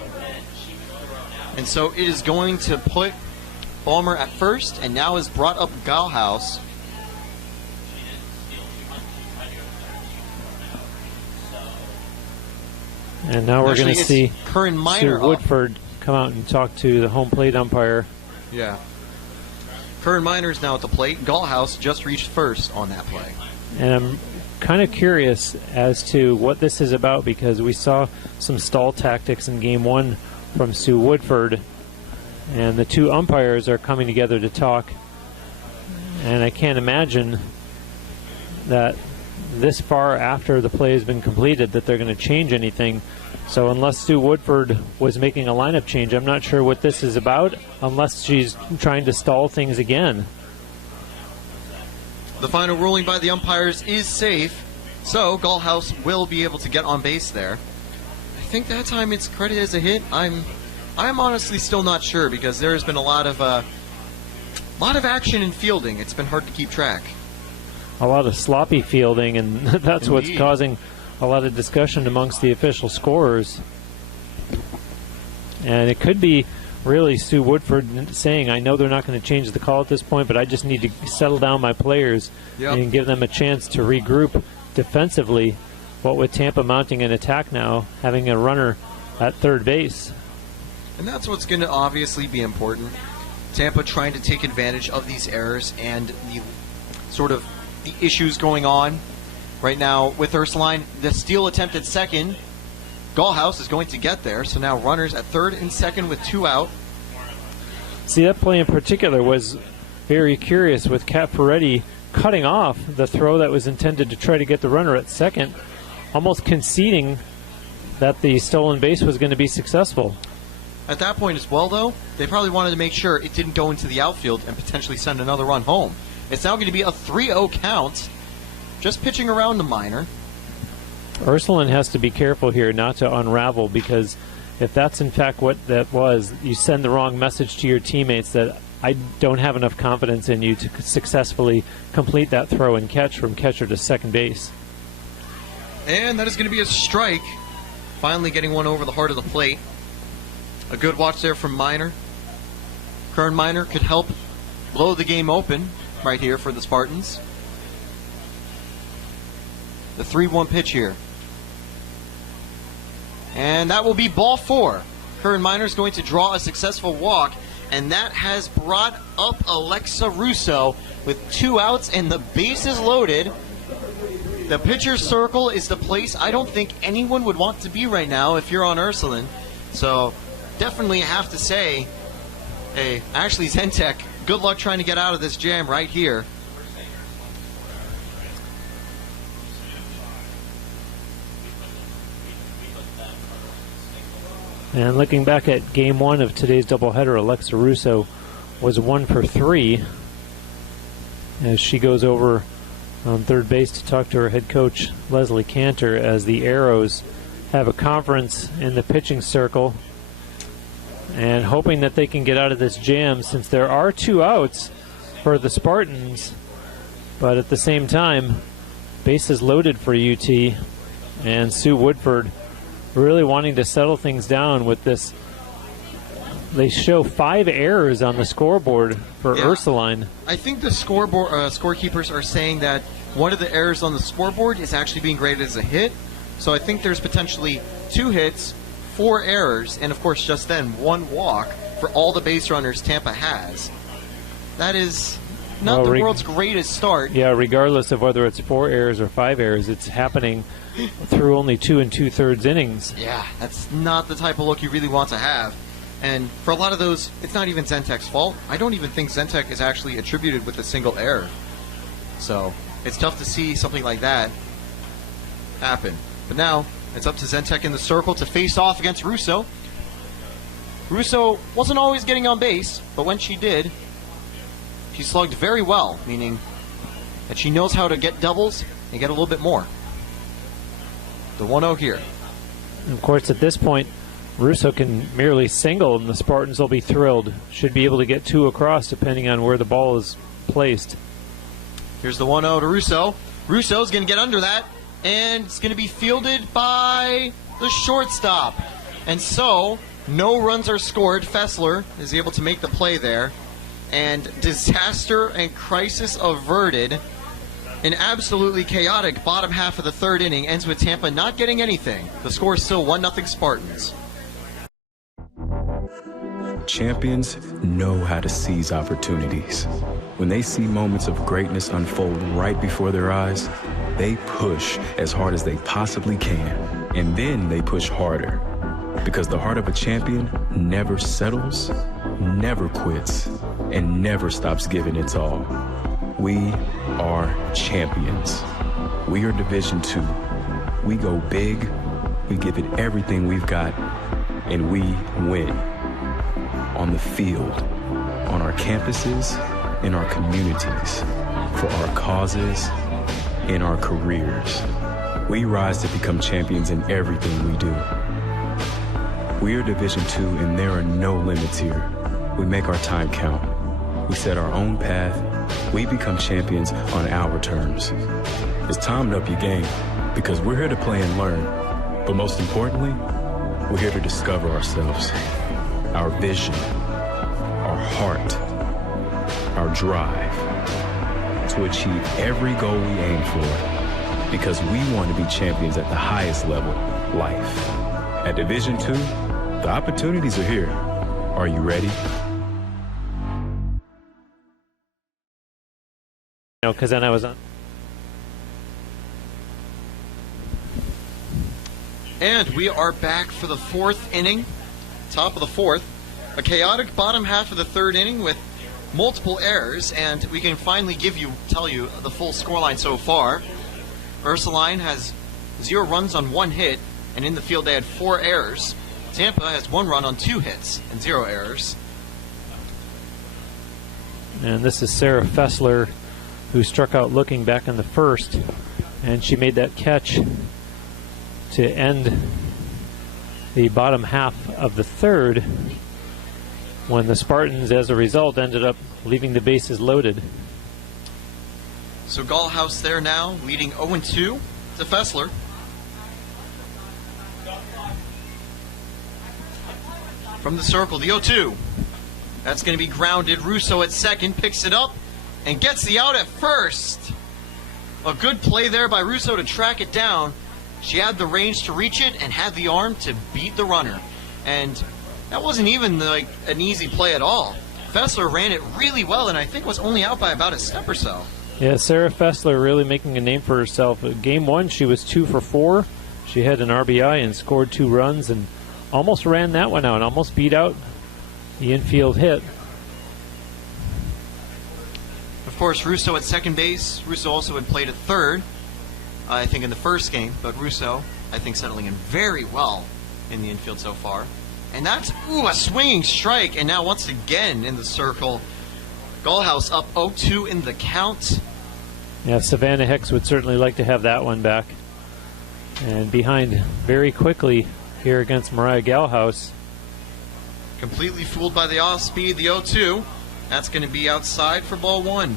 And so it is going to put Balmer at first, and now has brought up Galhouse. And now we're going to see Curran Minor Sue Woodford come out and talk to the home plate umpire. Yeah. Curran Minor is now at the plate. Galhouse just reached first on that play. And I'm kind of curious as to what this is about, because we saw some stall tactics in Game 1 from Sue Woodford, and the 2 umpires are coming together to talk. And I can't imagine that this far after the play has been completed that they're going to change anything. So unless Sue Woodford was making a lineup change, I'm not sure what this is about, unless she's trying to stall things again. The final ruling by the umpires is safe, so Galhouse will be able to get on base there. I think that time it's credited as a hit. I'm honestly still not sure, because there's been a lot of action in fielding. It's been hard to keep track. A lot of sloppy fielding, and that's Indeed. what's causing a lot of discussion amongst the official scorers. And it could be really Sue Woodford saying, I know they're not going to change the call at this point, but I just need to settle down my players and give them a chance to regroup defensively. What with Tampa mounting an attack now, having a runner at third base. And that's what's going to obviously be important. Tampa trying to take advantage of these errors and the sort of the issues going on right now with Ursuline. The steal attempt at second, Galhouse is going to get there, so now runners at third and second with 2 out. See, that play in particular was very curious, with Kat Ferretti cutting off the throw that was intended to try to get the runner at second, almost conceding that the stolen base was going to be successful. At that point as well, though, they probably wanted to make sure it didn't go into the outfield and potentially send another run home. It's now going to be a 3-0 count, just pitching around the Minor. Ursuline has to be careful here not to unravel, because if that's in fact what that was, you send the wrong message to your teammates that I don't have enough confidence in you to successfully complete that throw and catch from catcher to second base. And that is going to be a strike. Finally getting one over the heart of the plate. A good watch there from Minor. Curran Minor could help blow the game open right here for the Spartans. The 3-1 pitch here. And that will be ball 4. Curran Minor is going to draw a successful walk, and that has brought up Alexa Russo with 2 outs and the bases loaded. The pitcher's circle is the place I don't think anyone would want to be right now if you're on Ursuline. So definitely have to say, hey, Ashley Zentek, good luck trying to get out of this jam right here. And looking back at game 1 of today's doubleheader, Alexa Russo was 1 for 3 as she goes over on third base to talk to her head coach, Leslie Cantor, as the Arrows have a conference in the pitching circle and hoping that they can get out of this jam since there are 2 outs for the Spartans, but at the same time, bases loaded for UT, and Sue Woodford really wanting to settle things down with this. They show 5 errors on the scoreboard for Ursuline. I think the scorekeepers are saying that one of the errors on the scoreboard is actually being graded as a hit. So I think there's potentially 2 hits, 4 errors, and of course just then 1 walk for all the base runners Tampa has. That is not the world's greatest start. Yeah, regardless of whether it's 4 errors or 5 errors, it's happening through only 2 2/3 innings. Yeah, that's not the type of look you really want to have. And for a lot of those, it's not even Zentek's fault. I don't even think Zentek is actually attributed with a single error. So it's tough to see something like that happen. But now it's up to Zentek in the circle to face off against Russo. Russo wasn't always getting on base, but when she did, she slugged very well, meaning that she knows how to get doubles and get a little bit more. The 1-0 here. And of course, at this point, Russo can merely single, and the Spartans will be thrilled. Should be able to get 2 across, depending on where the ball is placed. Here's the 1-0 to Russo. Russo's going to get under that, and it's going to be fielded by the shortstop. And so, no runs are scored. Fessler is able to make the play there. And disaster and crisis averted. An absolutely chaotic bottom half of the 3rd inning ends with Tampa not getting anything. The score is still 1-0 Spartans. Champions know how to seize opportunities. When they see moments of greatness unfold right before their eyes, they push as hard as they possibly can. And then they push harder. Because the heart of a champion never settles, never quits, and never stops giving its all. We are champions. We are Division II. We go big, we give it everything we've got, and we win. On the field, on our campuses, in our communities, for our causes, in our careers. We rise to become champions in everything we do. We are Division II, and there are no limits here. We make our time count. We set our own path. We become champions on our terms. It's time to up your game, because we're here to play and learn. But most importantly, we're here to discover ourselves, our vision, our heart, our drive, to achieve every goal we aim for, because we want to be champions at the highest level, life. At Division II, the opportunities are here. Are you ready? No, because then I was on. And we are back for the 4th inning, top of the 4th. A chaotic bottom half of the 3rd inning with multiple errors, and we can finally tell you the full scoreline so far. Ursuline has 0 runs on 1 hit, and in the field they had 4 errors. Tampa has 1 run on 2 hits and 0 errors. And this is Sarah Fessler, who struck out looking back in the 1st, and she made that catch to end the bottom half of the 3rd, when the Spartans, as a result, ended up leaving the bases loaded. So Gallhouse there now, leading 0-2 to Fessler. From the circle, the 0-2. That's going to be grounded. Russo at second, picks it up, and gets the out at first. A good play there by Russo to track it down. She had the range to reach it and had the arm to beat the runner. And that wasn't even like an easy play at all. Fessler ran it really well, and I think was only out by about a step or so. Yeah, Sarah Fessler really making a name for herself. Game 1, she was 2 for 4. She had an RBI and scored 2 runs and almost ran that one out, almost beat out the infield hit. Of course, Russo at second base. Russo also had played at third, I think, in the first game, but Russo, I think, settling in very well in the infield so far. And that's, a swinging strike. And now once again in the circle, Gallhouse up 0-2 in the count. Yeah, Savannah Hicks would certainly like to have that one back. And behind very quickly here against Mariah Gallhouse. Completely fooled by the off-speed, the 0-2. That's going to be outside for ball one.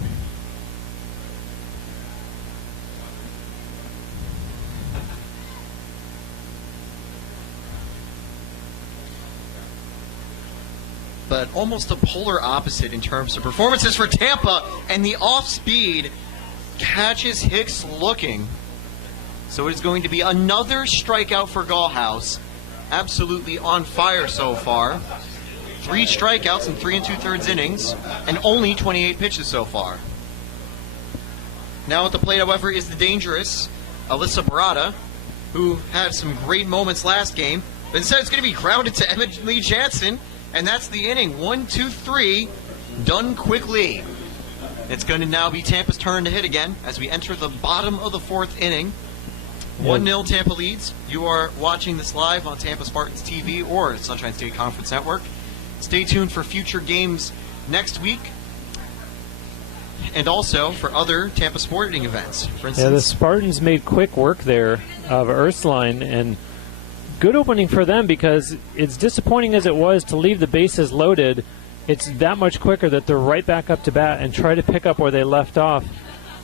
But almost a polar opposite in terms of performances for Tampa, and the off-speed catches Hicks looking. So it is going to be another strikeout for Gallhouse. Absolutely on fire so far. 3 strikeouts in 3 2/3 innings, and only 28 pitches so far. Now at the plate, however, is the dangerous Alyssa Barada, who had some great moments last game, but instead it's going to be grounded to Emily Jansen, and that's the inning. 1, 2, 3, done quickly. It's going to now be Tampa's turn to hit again as we enter the bottom of the 4th inning. 1-0 Tampa leads. You are watching this live on Tampa Spartans TV or Sunshine State Conference Network. Stay tuned for future games next week, and also for other Tampa sporting events. For instance, the Spartans made quick work there of Ursuline, and good opening for them, because it's disappointing as it was to leave the bases loaded. It's that much quicker that they're right back up to bat and try to pick up where they left off.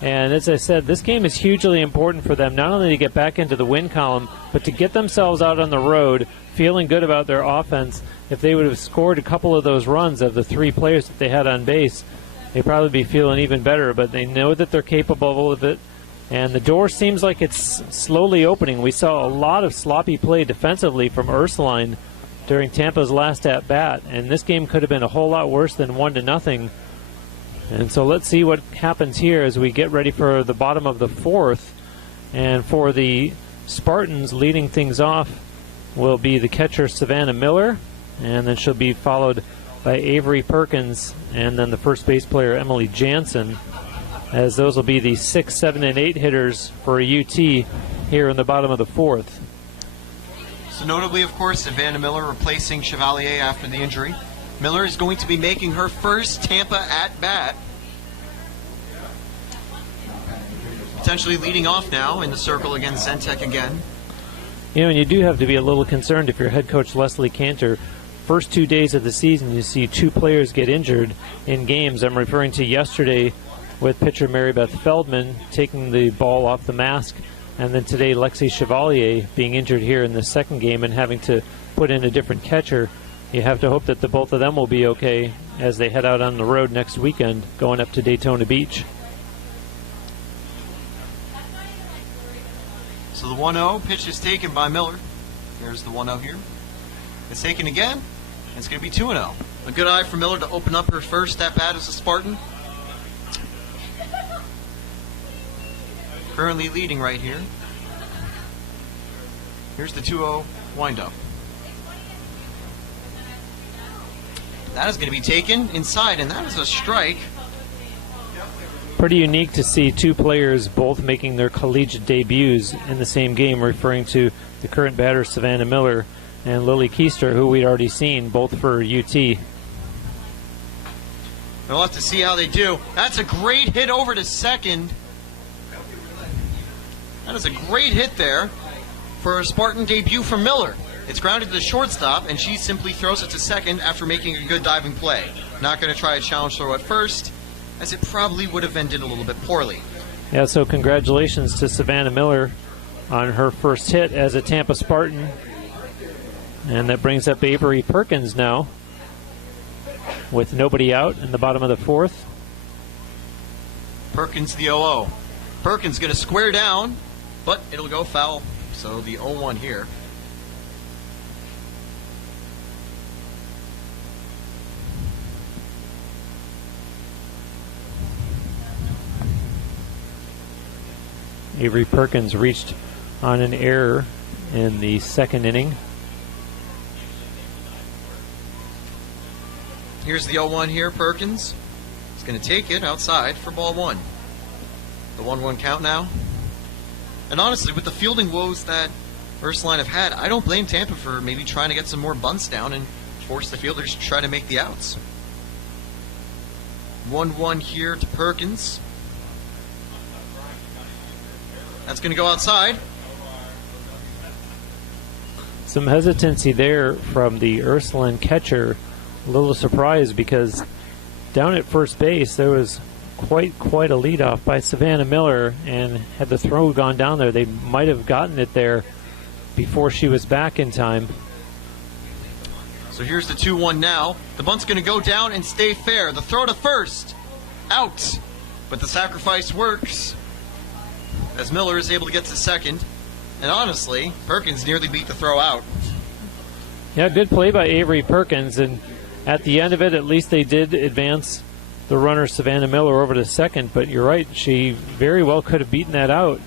And as I said, this game is hugely important for them, not only to get back into the win column, but to get themselves out on the road feeling good about their offense. If they would have scored a couple of those runs of the 3 players that they had on base, they'd probably be feeling even better. But they know that they're capable of it, and the door seems like it's slowly opening. We saw a lot of sloppy play defensively from Ursuline during Tampa's last at-bat, and this game could have been a whole lot worse than 1-0. And so let's see what happens here as we get ready for the bottom of the 4th. And for the Spartans, leading things off will be the catcher Savannah Miller, and then she'll be followed by Avery Perkins, and then the first base player Emily Jansen, as those will be the 6, 7, and 8 hitters for UT here in the bottom of the 4th. So notably, of course, Savannah Miller replacing Chevalier after the injury. Miller is going to be making her first Tampa at-bat. Potentially leading off now in the circle against Zentek again. You know, and you do have to be a little concerned if you're head coach Leslie Cantor. First 2 days of the season, you see 2 players get injured in games. I'm referring to yesterday with pitcher Mary Beth Feldman taking the ball off the mask, and then today Lexi Chevalier being injured here in the 2nd game and having to put in a different catcher. You have to hope that the both of them will be okay as they head out on the road next weekend going up to Daytona Beach. So the 1-0 pitch is taken by Miller. There's the 1-0 here. It's taken again. It's going to be 2-0. A good eye for Miller to open up her first at-bat as a Spartan. Currently leading right here. Here's the 2-0 windup. That is going to be taken inside, and that is a strike. Pretty unique to see 2 players both making their collegiate debuts in the same game, referring to the current batter Savannah Miller and Lily Keister, who we'd already seen, both for UT. We'll have to see how they do. That's a great hit over to second. That is a great hit there for a Spartan debut for Miller. It's grounded to the shortstop, and she simply throws it to second after making a good diving play. Not going to try a challenge throw at first, as it probably would have ended a little bit poorly. Yeah, so congratulations to Savannah Miller on her first hit as a Tampa Spartan. And that brings up Avery Perkins now with nobody out in the bottom of the 4th. Perkins the 0-0. Perkins going to square down, but it'll go foul. So the 0-1 here. Avery Perkins reached on an error in the 2nd inning. Here's the 0-1 here, Perkins. He's going to take it outside for ball 1. The 1-1 count now. And honestly, with the fielding woes that Ursuline have had. I don't blame Tampa for maybe trying to get some more bunts down and force the fielders to try to make the outs. 1-1 here to Perkins. That's going to go outside. Some hesitancy there from the Ursuline catcher. A little surprised because down at first base there was quite a leadoff by Savannah Miller, and had the throw gone down there, they might have gotten it there before she was back in time. So here's the 2-1 now. The bunt's going to go down and stay fair. The throw to first, out, but the sacrifice works as Miller is able to get to second. And honestly, Perkins nearly beat the throw out. Yeah, good play by Avery Perkins, and at the end of it, at least they did advance the runner Savannah Miller over to second, but you're right, she very well could have beaten that out.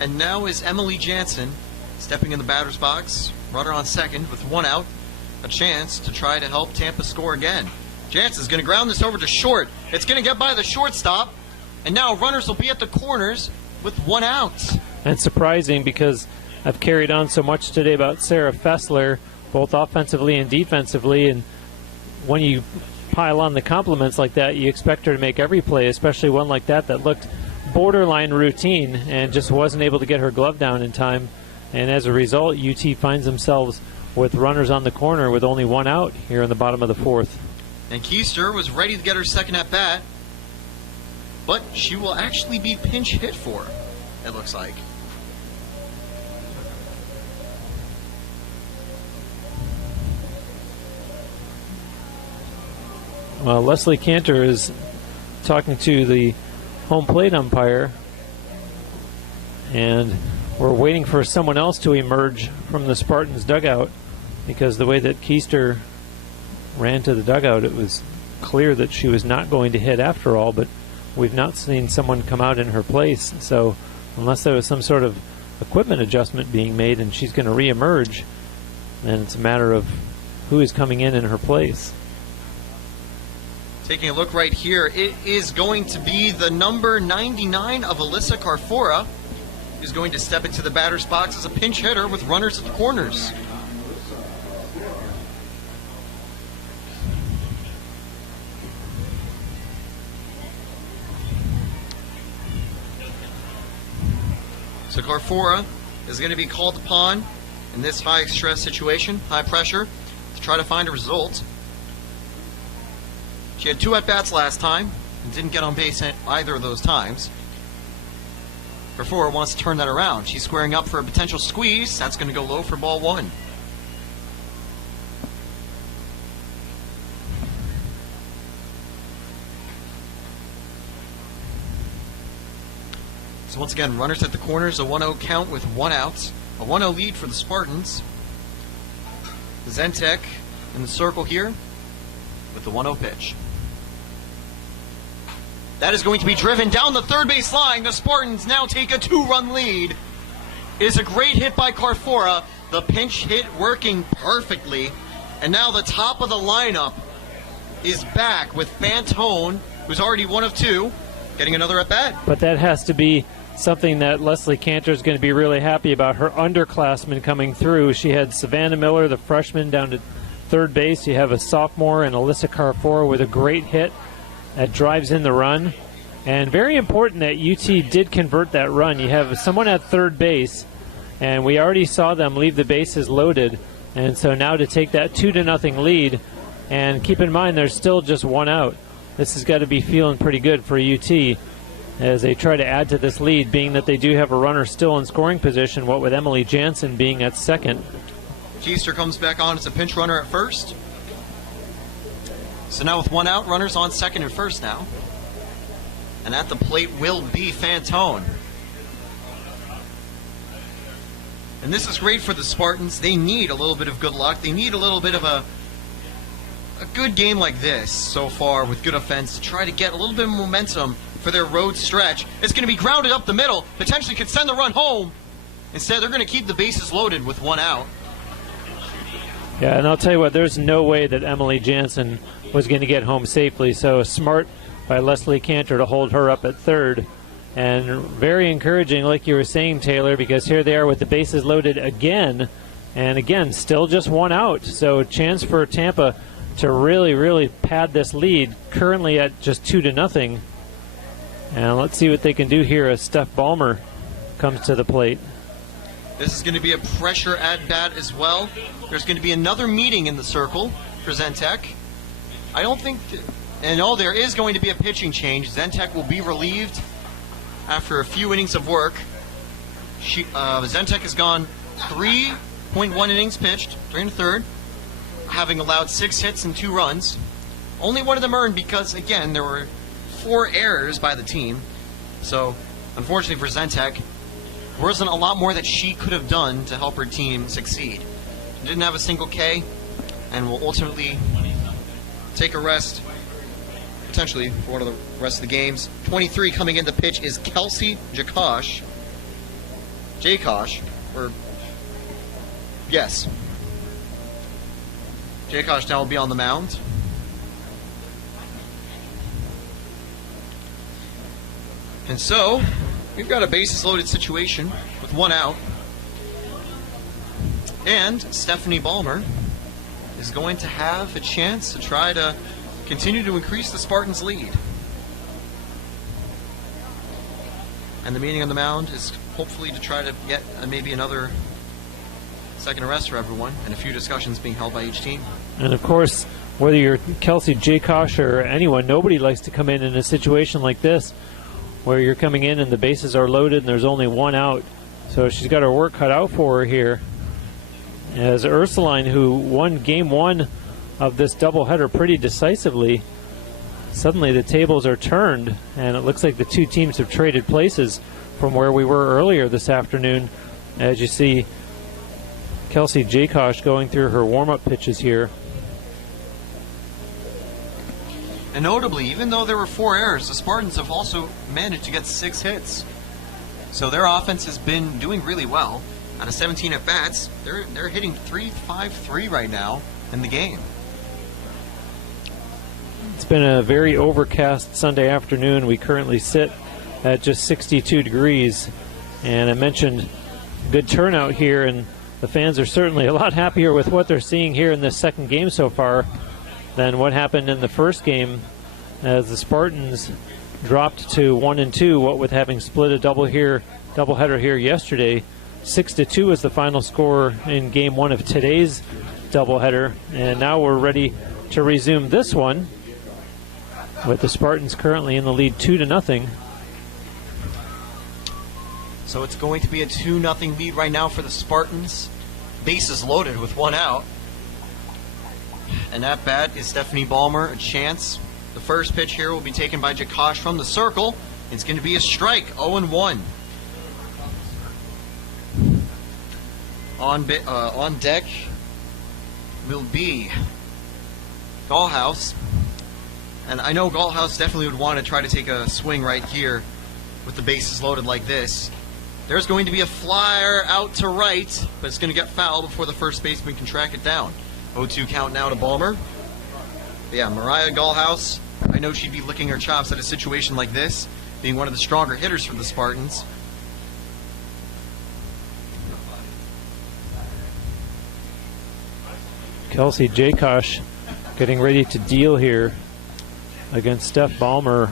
And now is Emily Jansen stepping in the batter's box. Runner on second with 1 out. A chance to try to help Tampa score again. Jansen's going to ground this over to short. It's going to get by the shortstop. And now runners will be at the corners with 1 out. And surprising, because I've carried on so much today about Sarah Fessler, both offensively and defensively, and when you pile on the compliments like that, you expect her to make every play, especially one like that looked borderline routine and just wasn't able to get her glove down in time. And as a result, UT finds themselves with runners on the corner with only 1 out here in the bottom of the 4th. And Keister was ready to get her second at bat, but she will actually be pinch hit for, it looks like. Well, Leslie Cantor is talking to the home plate umpire, and we're waiting for someone else to emerge from the Spartans dugout, because the way that Keister ran to the dugout, it was clear that she was not going to hit after all, but we've not seen someone come out in her place. So unless there was some sort of equipment adjustment being made and she's going to re-emerge, then it's a matter of who is coming in her place. Taking a look right here, it is going to be the number 99 of Alyssa Carfora, who's going to step into the batter's box as a pinch hitter with runners at the corners. So Carfora is going to be called upon in this high stress situation, high pressure, to try to find a result. She had 2 at-bats last time and didn't get on base at either of those times. Carfora wants to turn that around. She's squaring up for a potential squeeze. That's going to go low for ball 1. So once again, runners at the corners, a 1-0 count with 1 out. A 1-0 lead for the Spartans. Zentek in the circle here with the 1-0 pitch. That is going to be driven down the third base line. The Spartans now take a 2-run lead. It is a great hit by Carfora. The pinch hit working perfectly. And now the top of the lineup is back with Fantone, who's already 1 of 2, getting another at-bat. But that has to be something that Leslie Cantor is going to be really happy about. Her underclassmen coming through. She had Savannah Miller, the freshman, down to third base. You have a sophomore and Alyssa Carfora with a great hit that drives in the run. And very important that UT did convert that run. You have someone at third base, and we already saw them leave the bases loaded. And so now to take that 2-0 lead, and keep in mind there's still just 1 out. This has got to be feeling pretty good for UT as they try to add to this lead, being that they do have a runner still in scoring position, what with Emily Jansen being at second. Keister comes back on as a pinch runner at first. So now with 1 out, runners on second and first now. And at the plate will be Fantone. And this is great for the Spartans. They need a little bit of good luck. They need a little bit of a good game like this so far with good offense to try to get a little bit of momentum for their road stretch. It's going to be grounded up the middle. Potentially could send the run home. Instead, they're going to keep the bases loaded with 1 out. Yeah, and I'll tell you what, there's no way that Emily Jansen was going to get home safely. So smart by Leslie Cantor to hold her up at third. And very encouraging, like you were saying, Taylor, because here they are with the bases loaded again. And again, still just one out. So a chance for Tampa to really, really pad this lead, currently at just 2-0. And let's see what they can do here as Steph Ballmer comes to the plate. This is going to be a pressure at-bat as well. There's going to be another meeting in the circle for Zentek. I don't think... there is going to be a pitching change. Zentek will be relieved after a few innings of work. Zentek has gone 3.1 innings pitched, 3 1/3, having allowed 6 hits and 2 runs. Only one of them earned because, again, there were 4 errors by the team. So, unfortunately for Zentek, there wasn't a lot more that she could have done to help her team succeed. She didn't have a single K, and will ultimately take a rest, potentially, for one of the rest of the games. 23 coming in the pitch is Kelsey Jakosh. Yes. Jakosh now will be on the mound. And so, we've got a bases loaded situation with 1 out. And Stephanie Ballmer is going to have a chance to try to continue to increase the Spartans' lead. And the meeting on the mound is hopefully to try to get maybe another second arrest for everyone, and a few discussions being held by each team. And of course, whether you're Kelsey Jakosh or anyone, nobody likes to come in a situation like this where you're coming in and the bases are loaded and there's only 1 out. So she's got her work cut out for her here. As Ursuline, who won game 1 of this doubleheader pretty decisively, suddenly the tables are turned, and it looks like the 2 teams have traded places from where we were earlier this afternoon. As you see, Kelsey Jakosh going through her warm-up pitches here. And notably, even though there were 4 errors, the Spartans have also managed to get 6 hits. So their offense has been doing really well. Out of 17 at-bats, they're hitting .353 right now in the game. It's been a very overcast Sunday afternoon. We currently sit at just 62 degrees. And I mentioned good turnout here, and the fans are certainly a lot happier with what they're seeing here in this second game so far than what happened in the first game, as the Spartans dropped to 1-2, what with having split a doubleheader here yesterday. 6-2 was the final score in game 1 of today's doubleheader, and now we're ready to resume this one with the Spartans currently in the lead 2-0. So it's going to be a 2-0 lead right now for the Spartans. Bases loaded with 1 out. And at bat is Stephanie Ballmer, a chance. The first pitch here will be taken by Jakosh from the circle. It's going to be a strike, 0-1. On deck will be Gallhouse. And I know Gallhouse definitely would want to try to take a swing right here with the bases loaded like this. There's going to be a flyer out to right, but it's going to get fouled before the first baseman can track it down. 0-2 count now to Ballmer. But yeah, Mariah Gallhouse, I know she'd be licking her chops at a situation like this, being one of the stronger hitters for the Spartans. Kelsey Jakosh getting ready to deal here against Steph Ballmer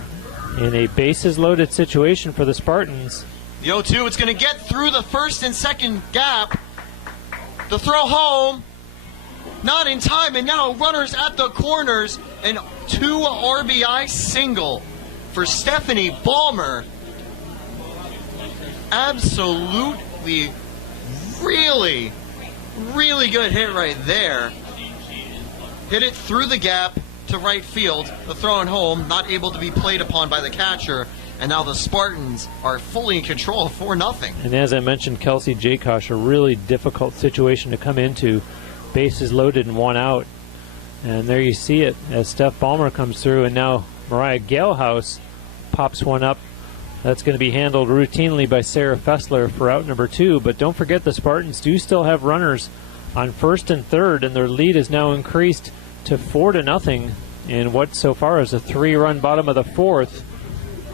in a bases-loaded situation for the Spartans. The 0-2, it's going to get through the first and second gap. The throw home, not in time, and now runners at the corners, and 2 RBI single for Stephanie Ballmer. Absolutely, really, really good hit right there. Hit it through the gap to right field. The throw and home, not able to be played upon by the catcher. And now the Spartans are fully in control of 4-0. And as I mentioned, Kelsey Jakosh, a really difficult situation to come into. Bases loaded and 1 out. And there you see it as Steph Ballmer comes through, and now Mariah Gallhouse pops one up. That's going to be handled routinely by Sarah Fessler for out number 2. But don't forget, the Spartans do still have runners on first and third, and their lead is now increased to 4-0 in what so far is a 3-run bottom of the 4th.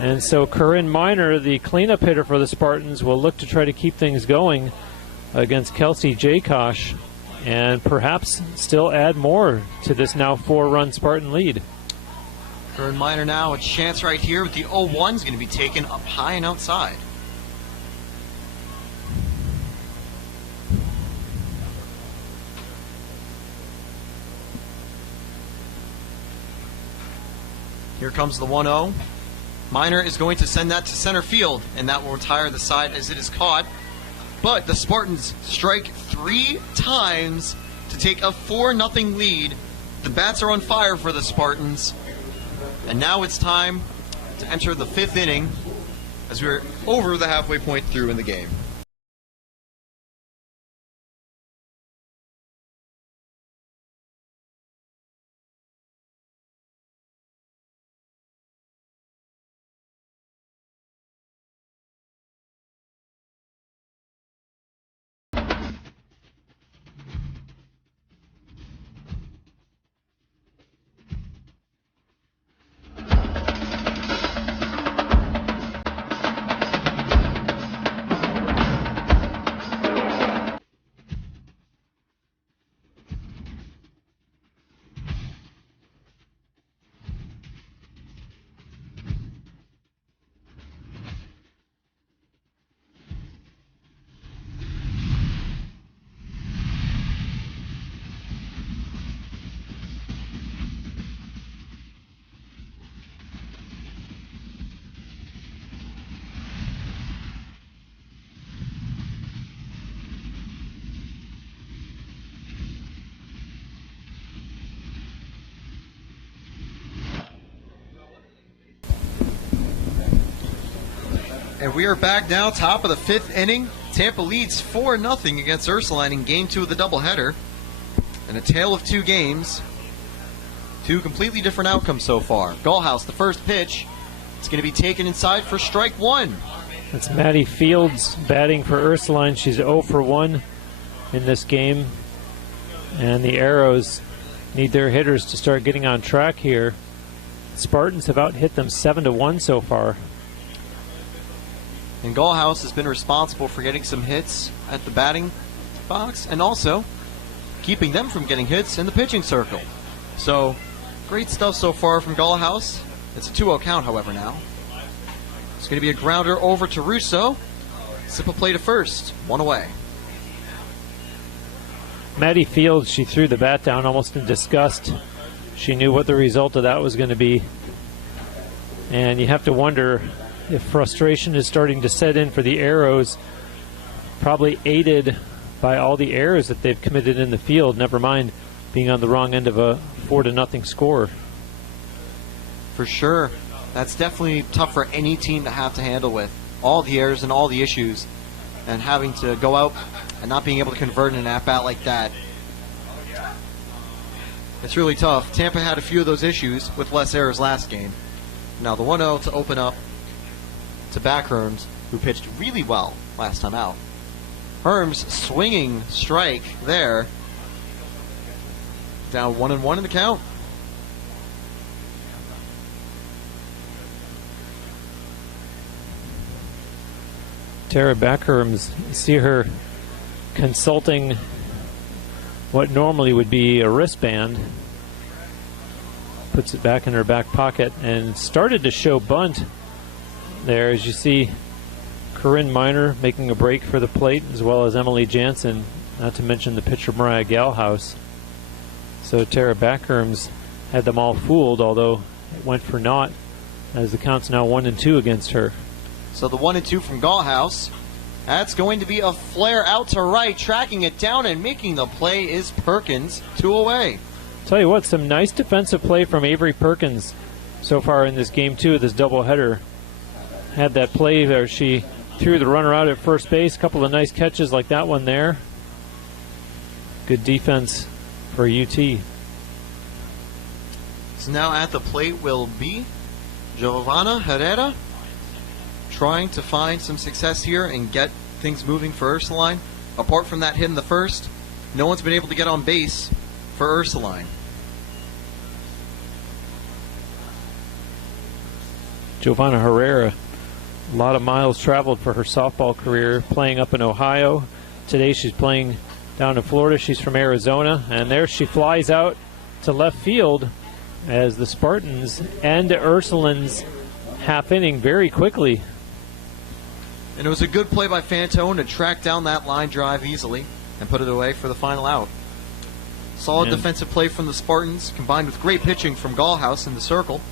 And so Corinne Miner, the cleanup hitter for the Spartans, will look to try to keep things going against Kelsey Jakosh and perhaps still add more to this now 4-run Spartan lead. Corinne Miner now a chance right here with the 0-1 is going to be taken up high and outside. Here comes the 1-0. Miner is going to send that to center field, and that will retire the side as it is caught. But the Spartans strike 3 times to take a 4-0 lead. The bats are on fire for the Spartans. And now it's time to enter the 5th inning as we're over the halfway point through in the game. And we are back now, top of the 5th inning. Tampa leads 4-0 against Ursuline in Game 2 of the doubleheader. And a tale of 2 games. 2 completely different outcomes so far. Gallhouse, the first pitch. It's going to be taken inside for strike 1. That's Maddie Fields batting for Ursuline. She's 0 for 1 in this game. And the Arrows need their hitters to start getting on track here. Spartans have out-hit them 7-1 so far. And Gallhouse has been responsible for getting some hits at the batting box and also keeping them from getting hits in the pitching circle. So, great stuff so far from Gallhouse. It's a 2-0 count, however, now. It's going to be a grounder over to Russo. Simple play to first. 1 away. Maddie Fields, she threw the bat down almost in disgust. She knew what the result of that was going to be. And you have to wonder if frustration is starting to set in for the Arrows, probably aided by all the errors that they've committed in the field, never mind being on the wrong end of a 4-0 score. For sure. That's definitely tough for any team to have to handle with. All the errors and all the issues, and having to go out and not being able to convert in an at-bat like that. It's really tough. Tampa had a few of those issues with less errors last game. Now the 1-0 to open up to back Herms, who pitched really well last time out. Herms swinging strike there. Down 1-1 in the count. Tara Backherms, see her consulting what normally would be a wristband. Puts it back in her back pocket and started to show bunt there, as you see Corinne Miner making a break for the plate, as well as Emily Jansen, not to mention the pitcher Mariah Gallhouse. So Tara Backherms had them all fooled, although it went for naught, as the count's now 1-2 against her. So the 1-2 from Gallhouse. That's going to be a flare out to right. Tracking it down and making the play is Perkins. 2 away. Tell you what, some nice defensive play from Avery Perkins so far in this Game 2 of this doubleheader. Had that play where she threw the runner out at first base. A couple of nice catches like that one there. Good defense for UT. So now at the plate will be Giovanna Herrera, trying to find some success here and get things moving for Ursuline. Apart from that hit in the first, no one's been able to get on base for Ursuline. Giovanna Herrera. A lot of miles traveled for her softball career, playing up in Ohio. Today she's playing down in Florida. She's from Arizona, and there she flies out to left field as the Spartans end Ursuline's half inning very quickly. And it was a good play by Fantone to track down that line drive easily and put it away for the final out. Solid defensive play from the Spartans, combined with great pitching from Gallhouse in the circle.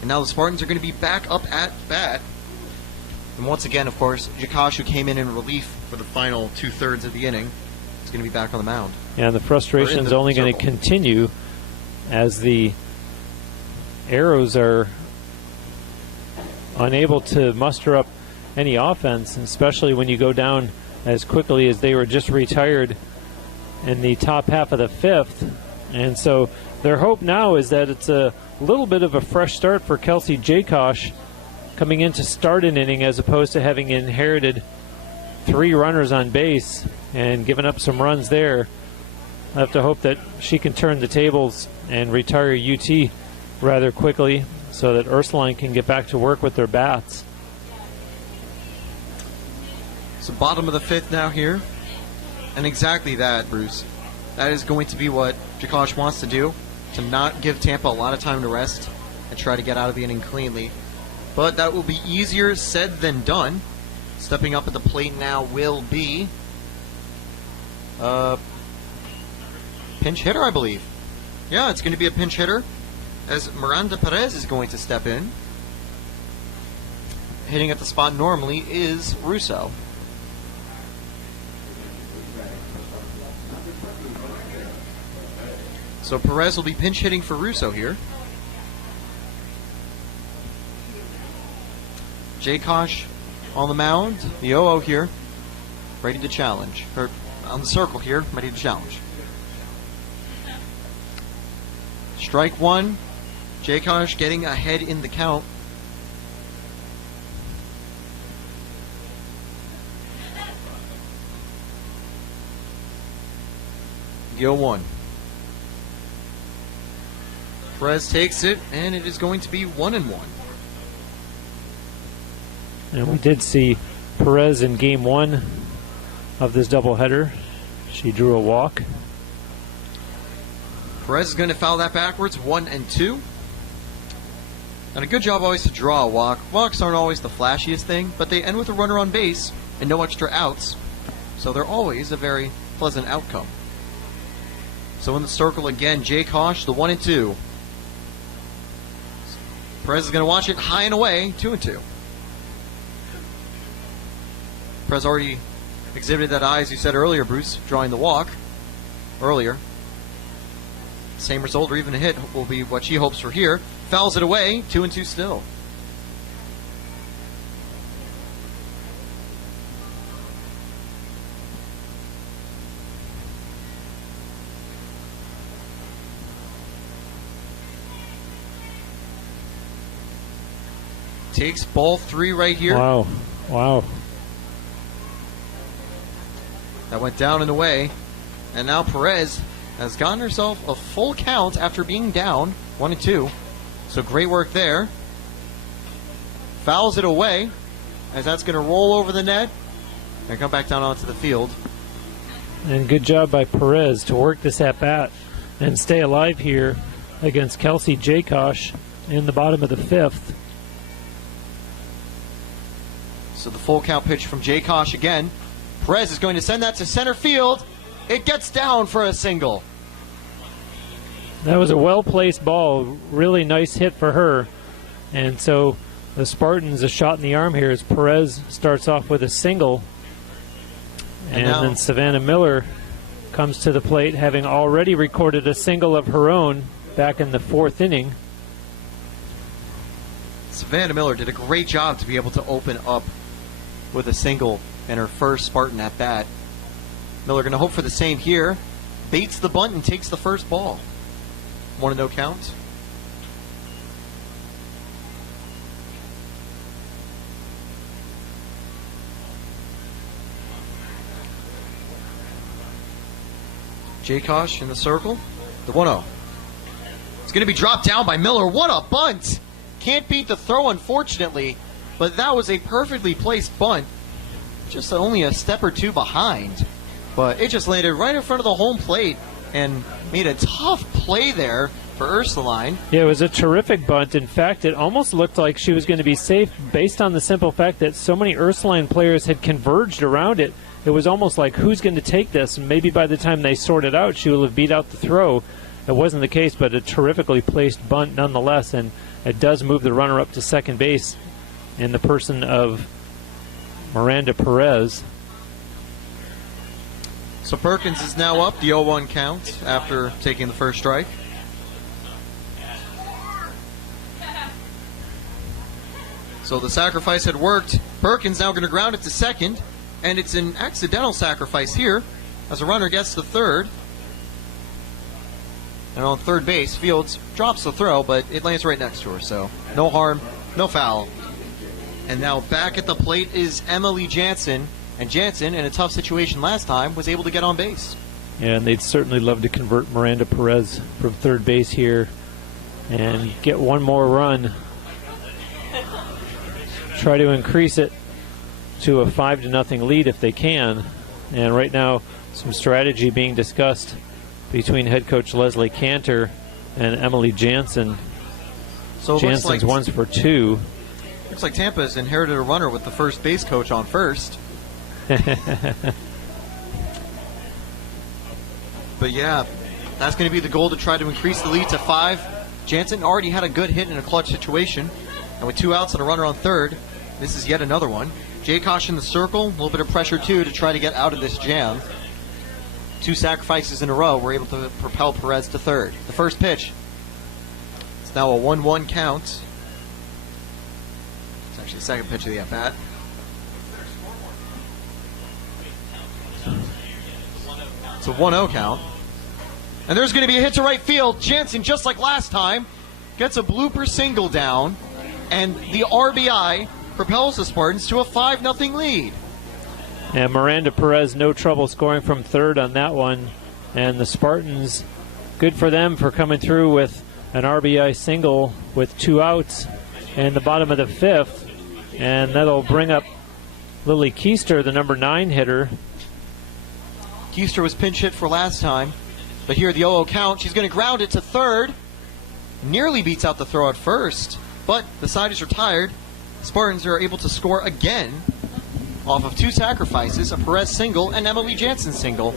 And now the Spartans are going to be back up at bat. And once again, of course, Jakash, who came in relief for the final 2/3 of the inning, is going to be back on the mound. Yeah, and the frustration is only going to continue as the Arrows are unable to muster up any offense, especially when you go down as quickly as they were just retired in the top half of the 5th. And so their hope now is that it's a little bit of a fresh start for Kelsey Jakosh coming in to start an inning, as opposed to having inherited 3 runners on base and given up some runs there. I have to hope that she can turn the tables and retire UT rather quickly so that Ursuline can get back to work with their bats. So bottom of the 5th now here. And exactly that, Bruce. That is going to be what Jakosh wants to do, to not give Tampa a lot of time to rest and try to get out of the inning cleanly. But that will be easier said than done. Stepping up at the plate now will be pinch hitter, I believe. Yeah, it's going to be a pinch hitter, as Miranda Perez is going to step in. Hitting at the spot normally is Russo. So Perez will be pinch hitting for Russo here. Jakosh on the mound. The 0-0 here, ready to challenge. Or on the circle here, ready to challenge. Strike 1. Jakosh getting ahead in the count. Go 1. Perez takes it, and it is going to be 1-1. And we did see Perez in game 1 of this doubleheader. She drew a walk. Perez is going to foul that backwards, 1-2. And a good job always to draw a walk. Walks aren't always the flashiest thing, but they end with a runner on base and no extra outs. So they're always a very pleasant outcome. So in the circle again, Jakosh, the 1-2. Perez is going to watch it high and away, 2-2. Perez already exhibited that eye, as you said earlier, Bruce, drawing the walk earlier. Same result or even a hit will be what she hopes for here. Fouls it away, 2-2 still. Takes ball 3 right here. Wow. Wow. That went down and away. And now Perez has gotten herself a full count after being down 1-2. So great work there. Fouls it away, as that's going to roll over the net and come back down onto the field. And good job by Perez to work this at bat and stay alive here against Kelsey Jakosh in the bottom of the 5th. So the full count pitch from Jakosh again. Perez is going to send that to center field. It gets down for a single. That was a well-placed ball. Really nice hit for her. And so the Spartans a shot in the arm here as Perez starts off with a single. And then Savannah Miller comes to the plate, having already recorded a single of her own back in the 4th inning. Savannah Miller did a great job to be able to open up with a single in her first Spartan at bat. Miller going to hope for the same here. Baits the bunt and takes the first ball. 1-0 count. Jakosh in the circle. The 1-0. It's going to be dropped down by Miller. What a bunt! Can't beat the throw, unfortunately, but that was a perfectly placed bunt. Just only a step or two behind. But it just landed right in front of the home plate and made a tough play there for Ursuline. Yeah, it was a terrific bunt. In fact, it almost looked like she was going to be safe based on the simple fact that so many Ursuline players had converged around it. It was almost like, who's going to take this? And maybe by the time they sorted out, she will have beat out the throw. It wasn't the case, but a terrifically placed bunt nonetheless, and it does move the runner up to second base in the person of Miranda Perez. So Perkins is now up the 0-1 count after taking the first strike. So the sacrifice had worked. Perkins now going to ground it to second, and it's an accidental sacrifice here as a runner gets to third. And on third base, Fields drops the throw, but it lands right next to her, so no harm, no foul. And now back at the plate is Emily Jansen, and Jansen, in a tough situation last time, was able to get on base. Yeah, and they'd certainly love to convert Miranda Perez from third base here and get one more run. Try to increase it to a 5-0 lead if they can. And right now, some strategy being discussed between head coach Leslie Cantor and Emily Jansen. So Jansen's one's for two. Looks like Tampa has inherited a runner with the first base coach on first. But yeah, that's going to be the goal, to try to increase the lead to 5. Jansen already had a good hit in a clutch situation. And with 2 outs and a runner on third, this is yet another one. Jaykosh in the circle, a little bit of pressure too to try to get out of this jam. 2 sacrifices in a row were able to propel Perez to third. The first pitch. It's now a 1-1 count. It's actually the second pitch of the at-bat. It's a 1-0 count. And there's going to be a hit to right field. Jansen, just like last time, gets a blooper single down, and the RBI propels the Spartans to a 5-0 lead. And Miranda Perez, no trouble scoring from third on that one. And the Spartans, good for them for coming through with an RBI single with 2 outs in the bottom of the 5th. And that'll bring up Lily Keister, the number 9 hitter. Keister was pinch hit for last time, but here the 0-0 count. She's going to ground it to third. Nearly beats out the throw at first, but the side is retired. Spartans are able to score again off of 2 sacrifices, a Perez single and Emily Jansen single.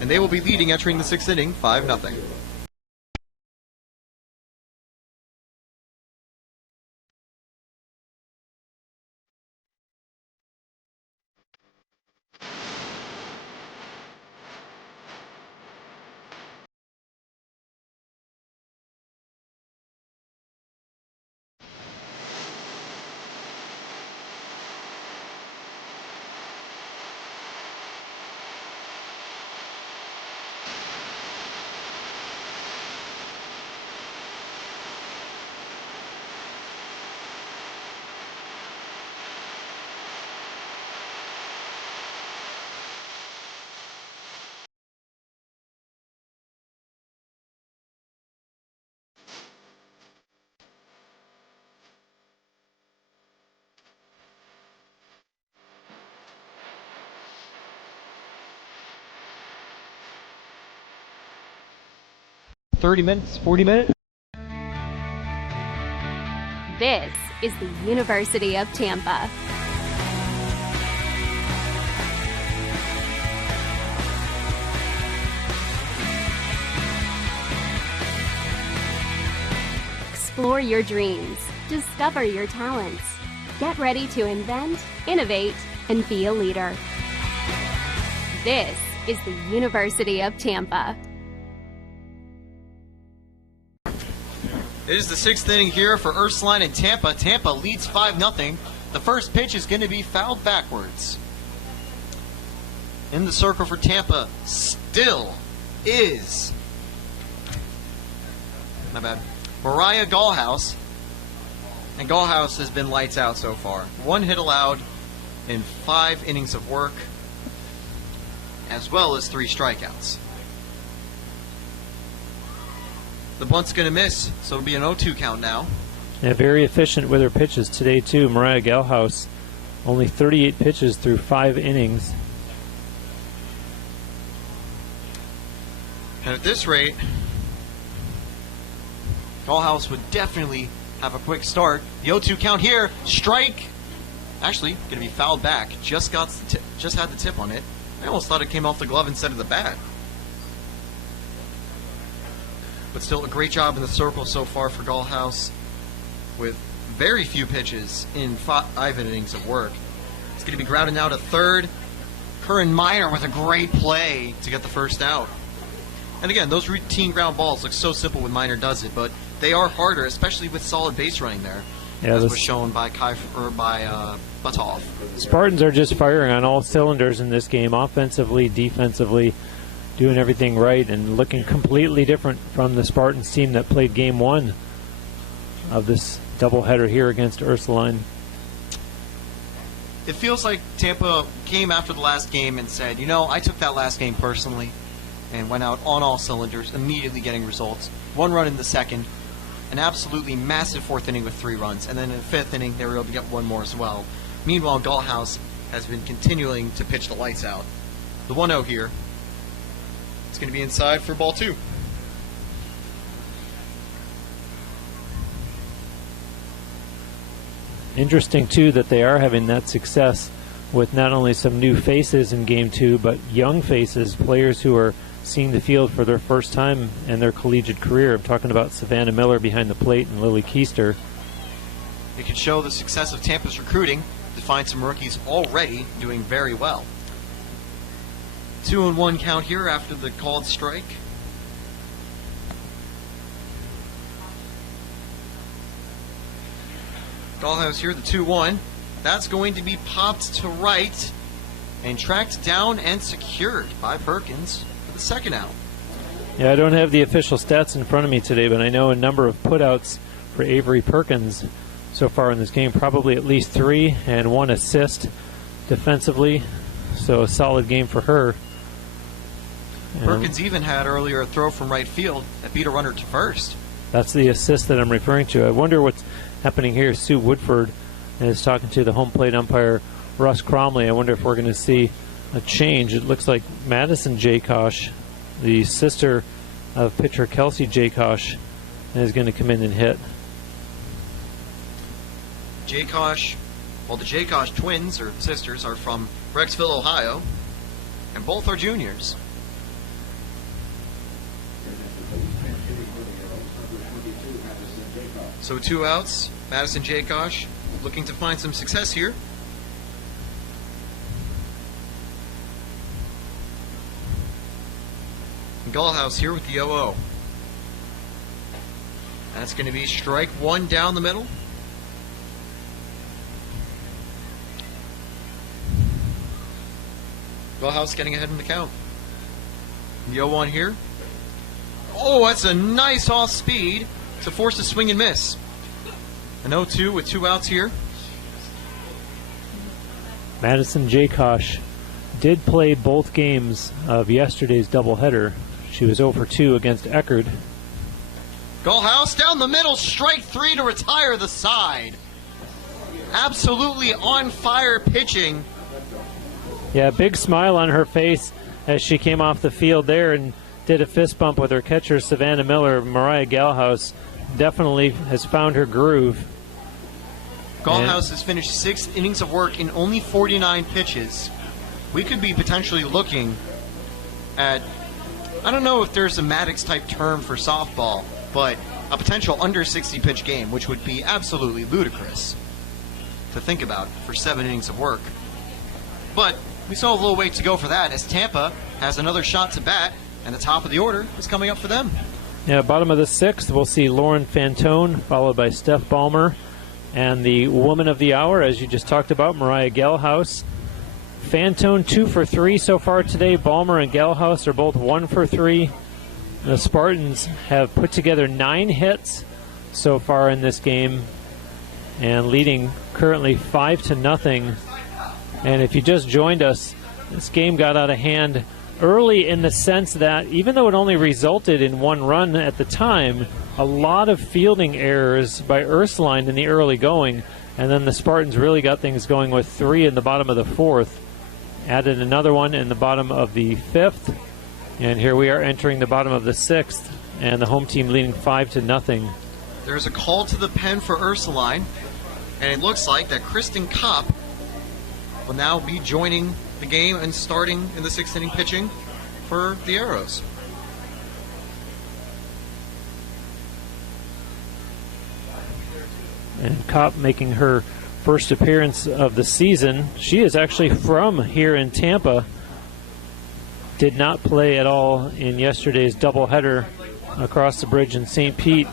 And they will be leading entering the 6th inning, 5-0. $30 minutes, 40 minutes. This is the University of Tampa. Explore your dreams. Discover your talents. Get ready to invent, innovate, and be a leader. This is the University of Tampa. It is the 6th inning here for Ursuline and Tampa. Tampa leads 5-0. The first pitch is going to be fouled backwards. In the circle for Tampa still is, my bad, Mariah Gallhouse. And Gallhouse has been lights out so far. 1 hit allowed in 5 innings of work, as well as 3 strikeouts. The bunt's going to miss, so it'll be an 0-2 count now. Yeah, very efficient with her pitches today, too. Mariah Galhouse, only 38 pitches through 5 innings. And at this rate, Galhouse would definitely have a quick start. The 0-2 count here. Strike. Actually, going to be fouled back. Just had the tip on it. I almost thought it came off the glove instead of the bat. But still a great job in the circle so far for Galhouse, with very few pitches in 5 innings of work. It's going to be grounded now to third. Curran Minor with a great play to get the first out. And again, those routine ground balls look so simple when Minor does it, but they are harder, especially with solid base running there, as was shown by Batov. Spartans are just firing on all cylinders in this game, offensively, defensively, doing everything right, and looking completely different from the Spartans team that played game 1 of this doubleheader here against Ursuline. It feels like Tampa came after the last game and said, you know, I took that last game personally, and went out on all cylinders, immediately getting results. 1 run in the second, an absolutely massive 4th inning with 3 runs, and then in the 5th inning they were able to get 1 more as well. Meanwhile, Galhouse has been continuing to pitch the lights out. The 1-0 here. It's going to be inside for ball 2. Interesting, too, that they are having that success with not only some new faces in game 2, but young faces, players who are seeing the field for their first time in their collegiate career. I'm talking about Savannah Miller behind the plate and Lily Keister. It can show the success of Tampa's recruiting to find some rookies already doing very well. 2-1 count here after the called strike. Galhouse here, the 2-1. That's going to be popped to right and tracked down and secured by Perkins for the second out. Yeah, I don't have the official stats in front of me today, but I know a number of putouts for Avery Perkins so far in this game, probably at least 3 and 1 assist defensively, so a solid game for her. Perkins even had earlier a throw from right field that beat a runner to first. That's the assist that I'm referring to. I wonder what's happening here. Sue Woodford is talking to the home plate umpire, Russ Cromley. I wonder if we're going to see a change. It looks like Madison Jakosh, the sister of pitcher Kelsey Jakosh, is going to come in and hit. Jakosh, well, the Jakosh twins, or sisters, are from Brecksville, Ohio, and both are juniors. So 2 outs. Madison Jakosh looking to find some success here. Galhouse here with the 0-0. That's going to be strike 1 down the middle. Galhouse getting ahead in the count. The 0-1 here. Oh, that's a nice off speed to force a swing and miss. An 0-2 with 2 outs here. Madison Jakosh did play both games of yesterday's doubleheader. She was 0-2 against Eckerd. Galhouse down the middle, strike 3 to retire the side. Absolutely on fire pitching. Yeah, big smile on her face as she came off the field there and did a fist bump with her catcher, Savannah Miller. Mariah Galhouse definitely has found her groove. Galhouse has finished 6 innings of work in only 49 pitches. We could be potentially looking at, I don't know if there's a Maddox-type term for softball, but a potential under 60-pitch game, which would be absolutely ludicrous to think about for 7 innings of work. But we still have a little way to go for that, as Tampa has another shot to bat, and the top of the order is coming up for them. Yeah, bottom of the 6th, we'll see Lauren Fantone, followed by Steph Balmer, and the woman of the hour, as you just talked about, Mariah Galhouse. Fantone 2 for 3 so far today. Balmer and Galhouse are both 1 for 3. The Spartans have put together 9 hits so far in this game, and leading currently 5-0. And if you just joined us, this game got out of hand early in the sense that even though it only resulted in 1 run at the time, a lot of fielding errors by Ursuline in the early going, and then the Spartans really got things going with 3 in the bottom of the 4th. Added another one in the bottom of the 5th, and here we are entering the bottom of the 6th, and the home team leading 5-0. There's a call to the pen for Ursuline, and it looks like that Kristen Kopp will now be joining the game and starting in the 6th inning pitching for the Arrows. And Kopp making her first appearance of the season. She is actually from here in Tampa. Did not play at all in yesterday's doubleheader across the bridge in St. Pete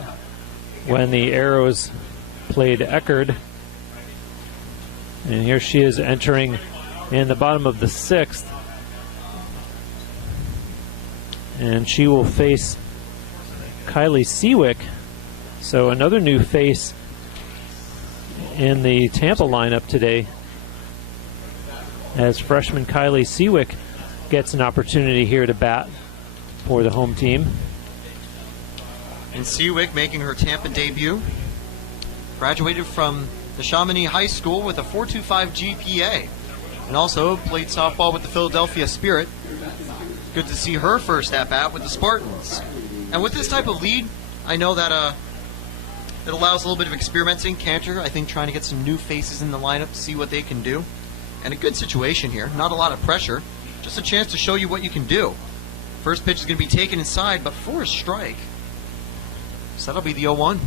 when the Arrows played Eckerd. And here she is entering in the bottom of the 6th. And she will face Kylie Seawick. So another new face in the Tampa lineup today, as freshman Kylie Seawick gets an opportunity here to bat for the home team. And Seawick making her Tampa debut. Graduated from the Chamonix High School with a 4.25 GPA, and also played softball with the Philadelphia Spirit. Good to see her first at-bat with the Spartans. And with this type of lead, I know that it allows a little bit of experimenting. Cantor, I think, trying to get some new faces in the lineup to see what they can do. And a good situation here. Not a lot of pressure. Just a chance to show you what you can do. First pitch is going to be taken inside, but for a strike. So that'll be the 0-1.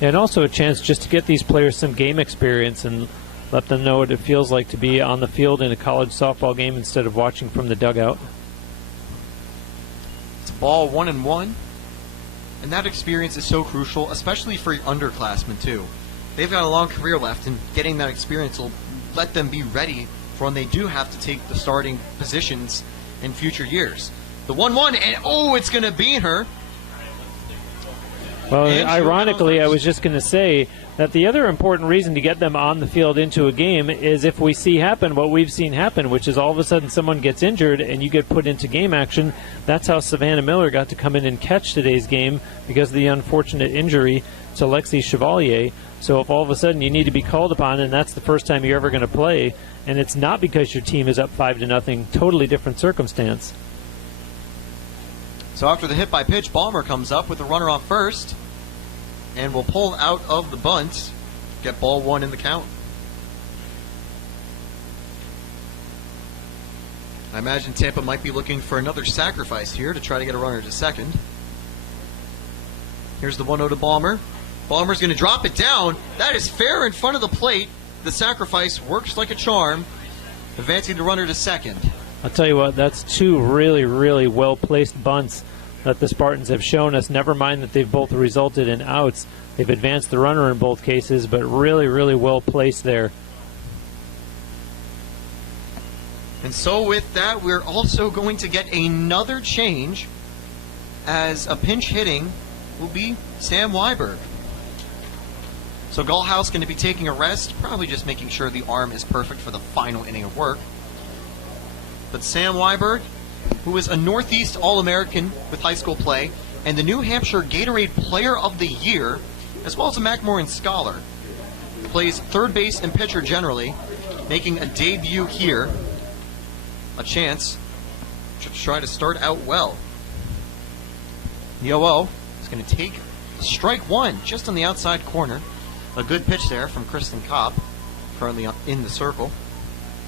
And also a chance just to get these players some game experience and let them know what it feels like to be on the field in a college softball game instead of watching from the dugout. It's a ball 1-1. And that experience is so crucial, especially for underclassmen, too. They've got a long career left, and getting that experience will let them be ready for when they do have to take the starting positions in future years. The 1-1, and oh, it's going to beat her. Well, ironically, I was just going to say that the other important reason to get them on the field into a game is if we see happen what we've seen happen, which is all of a sudden someone gets injured and you get put into game action. That's how Savannah Miller got to come in and catch today's game, because of the unfortunate injury to Lexi Chevalier. So if all of a sudden you need to be called upon and that's the first time you're ever going to play, and it's not because your team is up 5-0, totally different circumstance. So after the hit by pitch, Ballmer comes up with a runner on first and will pull out of the bunt, get ball 1 in the count. I imagine Tampa might be looking for another sacrifice here to try to get a runner to second. Here's the 1-0 to Ballmer. Ballmer's going to drop it down. That is fair in front of the plate. The sacrifice works like a charm, advancing the runner to second. I'll tell you what, that's 2 really, really well-placed bunts that the Spartans have shown us. Never mind that they've both resulted in outs. They've advanced the runner in both cases, but really, really well placed there. And so with that, we're also going to get another change, as a pinch hitting will be Sam Weiberg. So Gallhouse going to be taking a rest, probably just making sure the arm is perfect for the final inning of work. But Sam Weiberg, who is a Northeast All-American with high school play and the New Hampshire Gatorade Player of the Year, as well as a McMorran Scholar, plays third base and pitcher generally, making a debut here. A chance to try to start out well. The 0-0 is going to take strike 1 just on the outside corner. A good pitch there from Kristen Kopp, currently in the circle.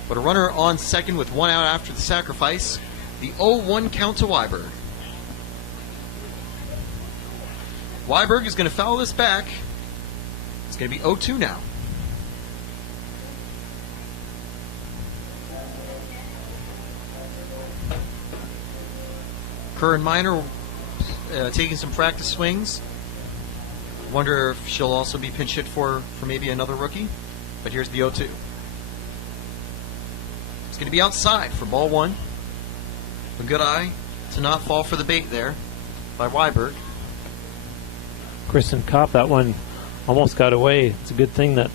But a runner on second with 1 out after the sacrifice. The 0-1 count to Weiberg. Weiberg is going to foul this back. It's going to be 0-2 now. Curran Minor taking some practice swings. Wonder if she'll also be pinch hit for maybe another rookie. But here's the 0-2. It's going to be outside for ball 1. A good eye to not fall for the bait there by Weiberg. Kristen Kopp, that one almost got away. It's a good thing that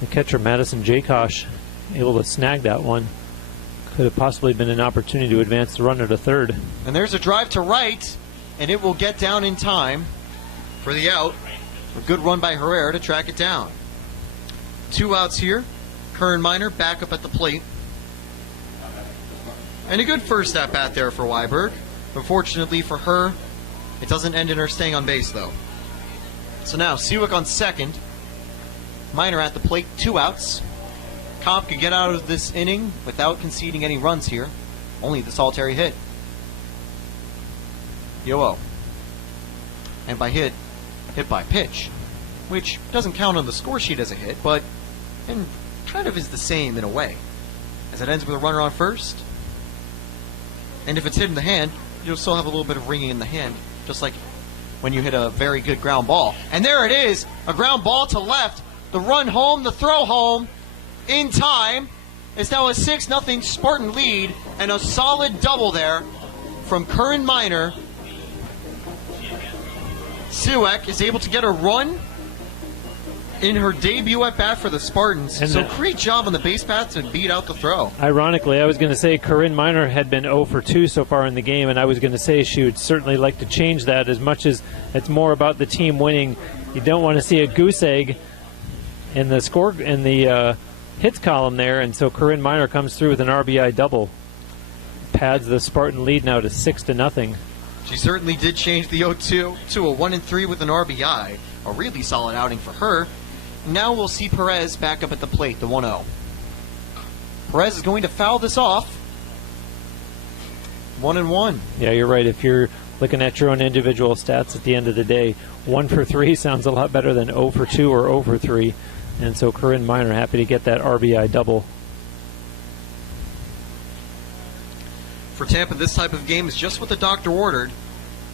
the catcher, Madison Jakosh, able to snag that one. Could have possibly been an opportunity to advance the runner to third. And there's a drive to right, and it will get down in time for the out. A good run by Herrera to track it down. 2 outs here. Curran Minor back up at the plate. And a good first at-bat there for Weiberg. Unfortunately for her, it doesn't end in her staying on base, though. So now, Seawick on second. Minor at the plate, 2 outs. Cobb could get out of this inning without conceding any runs here. Only the solitary hit. Yo-oh. And by hit by pitch, which doesn't count on the score sheet as a hit, but and kind of is the same in a way, as it ends with a runner on first. And if it's hit in the hand, you'll still have a little bit of ringing in the hand, just like when you hit a very good ground ball. And there it is, a ground ball to left. The run home, the throw home, in time. It's now a 6-0 Spartan lead, and a solid double there from Curran Minor. Seawick is able to get a run in her debut at bat for the Spartans. And so great job on the base path to beat out the throw. Ironically, I was going to say Curran Minor had been 0 for 2 so far in the game, and I was going to say she would certainly like to change that. As much as it's more about the team winning, you don't want to see a goose egg in the score in the hits column there, and so Curran Minor comes through with an RBI double, pads the Spartan lead now to 6-0. She certainly did change the 0-2 to a 1-3 with an RBI. A really solid outing for her. Now we'll see Perez back up at the plate, the 1-0. Perez is going to foul this off. 1-1. Yeah, you're right. If you're looking at your own individual stats at the end of the day, 1 for 3 sounds a lot better than 0 for 2 or 0 for 3. And so Curran Minor happy to get that RBI double. For Tampa, this type of game is just what the doctor ordered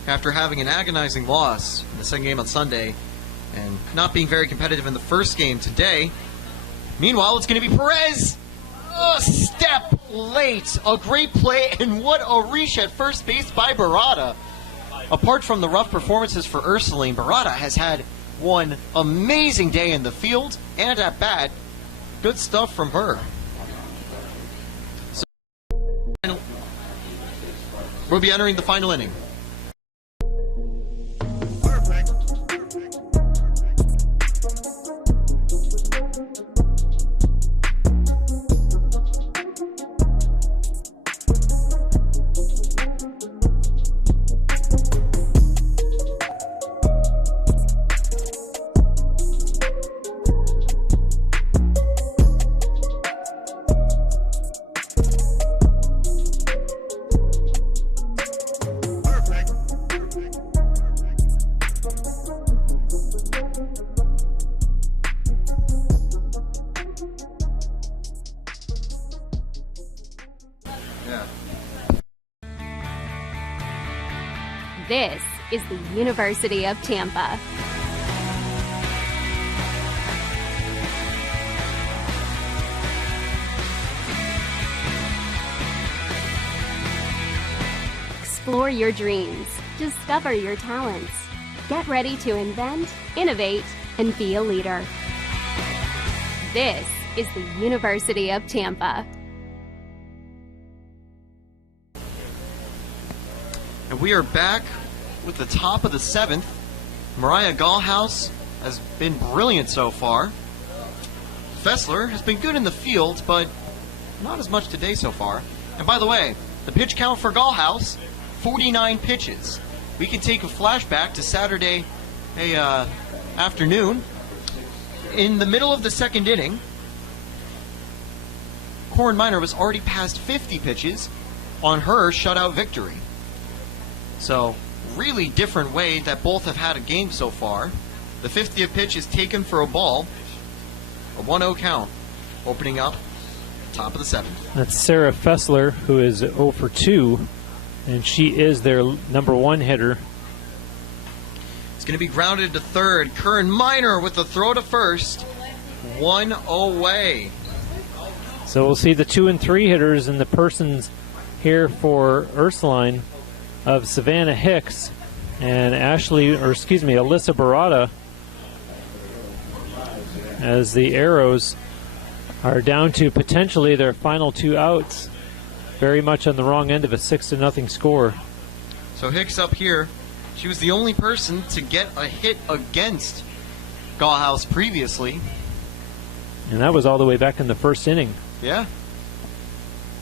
after having an agonizing loss in the second game on Sunday and not being very competitive in the first game today. Meanwhile, it's going to be Perez. A step late. A great play, and what a reach at first base by Barada. Apart from the rough performances for Ursuline, Barada has had one amazing day in the field and at bat. Good stuff from her. So, we'll be entering the final inning. This is the University of Tampa. Explore your dreams. Discover your talents. Get ready to invent, innovate, and be a leader. This is the University of Tampa. And we are back with the top of the 7th. Mariah Gallhouse has been brilliant so far. Fessler has been good in the field, but not as much today so far. And by the way, the pitch count for Gallhouse, 49 pitches. We can take a flashback to Saturday afternoon. In the middle of the second inning, Curran Minor was already past 50 pitches on her shutout victory. So, really different way that both have had a game so far. The 50th pitch is taken for a ball. A 1-0 count, opening up top of the 7th. That's Sarah Fessler, who is 0 for 2, and she is their number 1 hitter. It's going to be grounded to third. Curran Minor with the throw to first. 1 away. So we'll see the 2 and 3 hitters in the persons here for Ursuline of Savannah Hicks and Alyssa Barada, as the arrows are down to potentially their final 2 outs, very much on the wrong end of a 6-0 score. So Hicks up here She was the only person to get a hit against Gallhouse previously. And that was all the way back in the first inning. Yeah.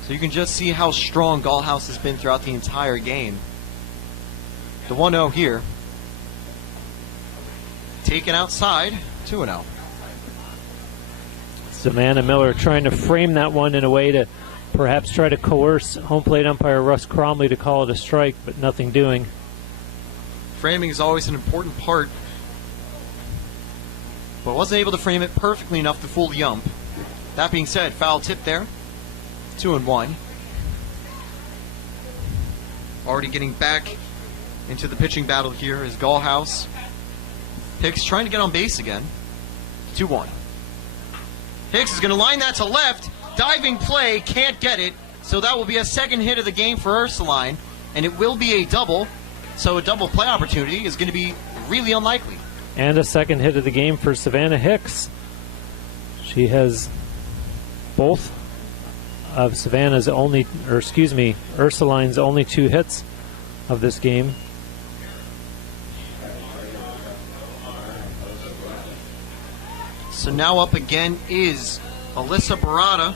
So you can just see how strong Gallhouse has been throughout the entire game. The 1-0 here. Taken outside, 2-0. Savannah Miller trying to frame that one in a way to perhaps try to coerce home plate umpire Russ Cromley to call it a strike, but nothing doing. Framing is always an important part, but wasn't able to frame it perfectly enough to fool the ump. That being said, foul tip there. 2-1. Already getting back into the pitching battle here is Gallhouse. Hicks trying to get on base again. 2-1. Hicks is going to line that to left. Diving play, can't get it. So that will be a second hit of the game for Ursuline, and it will be a double. So a double play opportunity is going to be really unlikely. And a second hit of the game for Savannah Hicks. She has both of Savannah's only, or excuse me, Ursuline's only 2 hits of this game. So now up again is Alyssa Barada.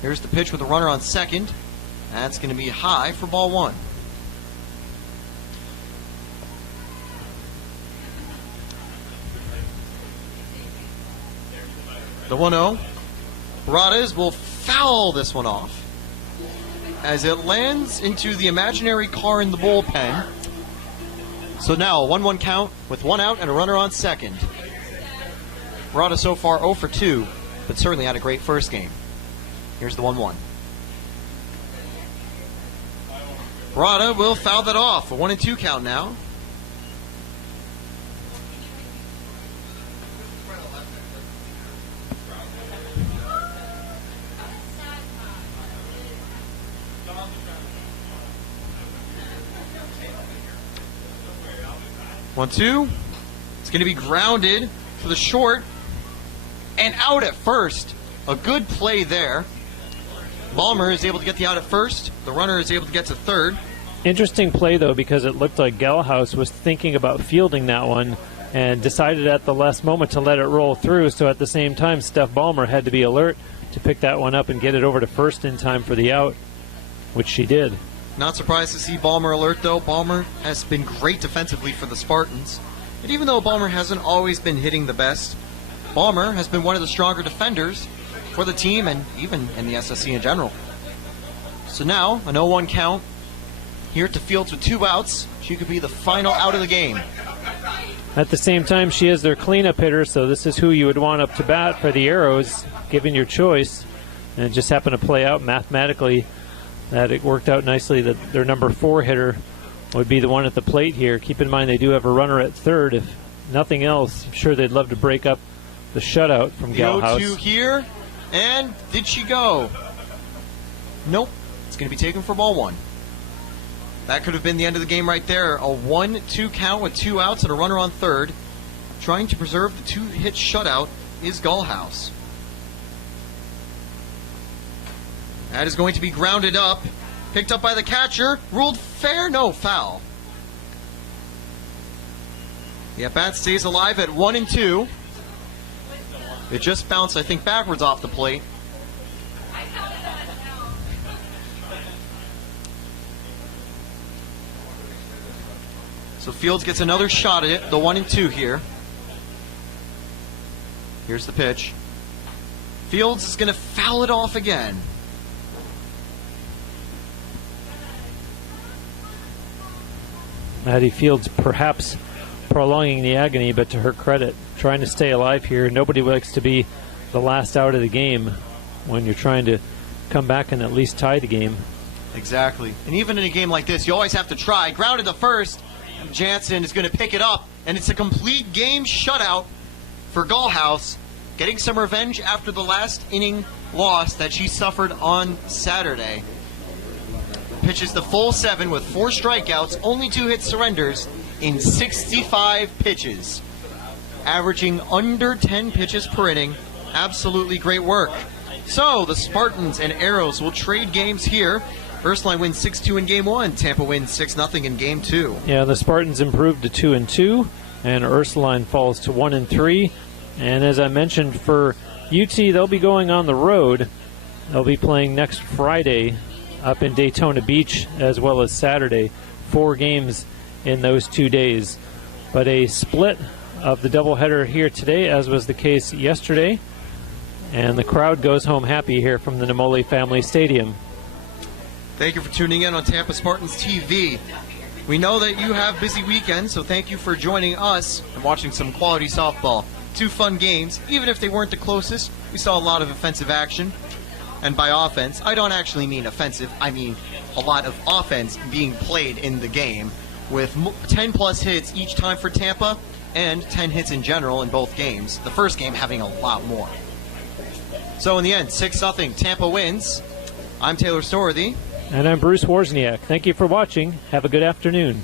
Here's the pitch with a runner on second. That's going to be high for ball 1. The 1-0. Barades will foul this one off as it lands into the imaginary car in the bullpen. So now a 1-1 count with 1 out and a runner on second. Barada so far 0 for 2, but certainly had a great first game. Here's the 1-1. Barada will foul that off. A 1-2 count now. One, two. It's going to be grounded for the short and out at first. A good play there. Ballmer is able to get the out at first. The runner is able to get to third. Interesting play, though, because it looked like Gallhouse was thinking about fielding that one and decided at the last moment to let it roll through. So at the same time, Steph Ballmer had to be alert to pick that one up and get it over to first in time for the out, which she did. Not surprised to see Ballmer alert, though. Ballmer has been great defensively for the Spartans. And even though Ballmer hasn't always been hitting the best, Ballmer has been one of the stronger defenders for the team and even in the SSC in general. So now, an 0-1 count here to Fields with 2 outs. She could be the final out of the game. At the same time, she is their cleanup hitter, so this is who you would want up to bat for the Arrows, given your choice. And it just happened to play out mathematically that it worked out nicely that their number 4 hitter would be the one at the plate here. Keep in mind they do have a runner at third. If nothing else, I'm sure they'd love to break up the shutout from Gallhouse. 0-2 here, and did she go? Nope. It's going to be taken for ball 1. That could have been the end of the game right there. A 1-2 count with 2 outs and a runner on third. Trying to preserve the 2-hit shutout is Gallhouse. That is going to be grounded up. Picked up by the catcher. Ruled fair? No, foul. The at-bat stays alive at 1-2. It just bounced, I think, backwards off the plate. So Fields gets another shot at it, the 1-2 here. Here's the pitch. Fields is going to foul it off again. Maddie Fields perhaps prolonging the agony, but to her credit, trying to stay alive here. Nobody likes to be the last out of the game when you're trying to come back and at least tie the game. Exactly. And even in a game like this, you always have to try. Grounded to first. Jansen is going to pick it up, and it's a complete game shutout for Gallhouse, getting some revenge after the last inning loss that she suffered on Saturday. Pitches the full 7 with 4 strikeouts, only 2 hit surrenders in 65 pitches, averaging under 10 pitches per inning. Absolutely great work. So the Spartans and Arrows will trade games here Ursuline wins 6-2 in Game 1. Tampa wins 6-0 in Game 2. Yeah, the Spartans improved to 2-2, and Ursuline falls to 1-3. And as I mentioned, for UT, they'll be going on the road. They'll be playing next Friday up in Daytona Beach, as well as Saturday. 4 games in those 2 days. But a split of the doubleheader here today, as was the case yesterday. And the crowd goes home happy here from the Namoli Family Stadium. Thank you for tuning in on Tampa Spartans TV. We know that you have busy weekends, so thank you for joining us and watching some quality softball. 2 fun games. Even if they weren't the closest, we saw a lot of offensive action. And by offense, I don't actually mean offensive. I mean a lot of offense being played in the game, with 10-plus hits each time for Tampa and 10 hits in general in both games. The first game having a lot more. So in the end, 6-0, Tampa wins. I'm Taylor Storthy. And I'm Bruce Wozniak. Thank you for watching. Have a good afternoon.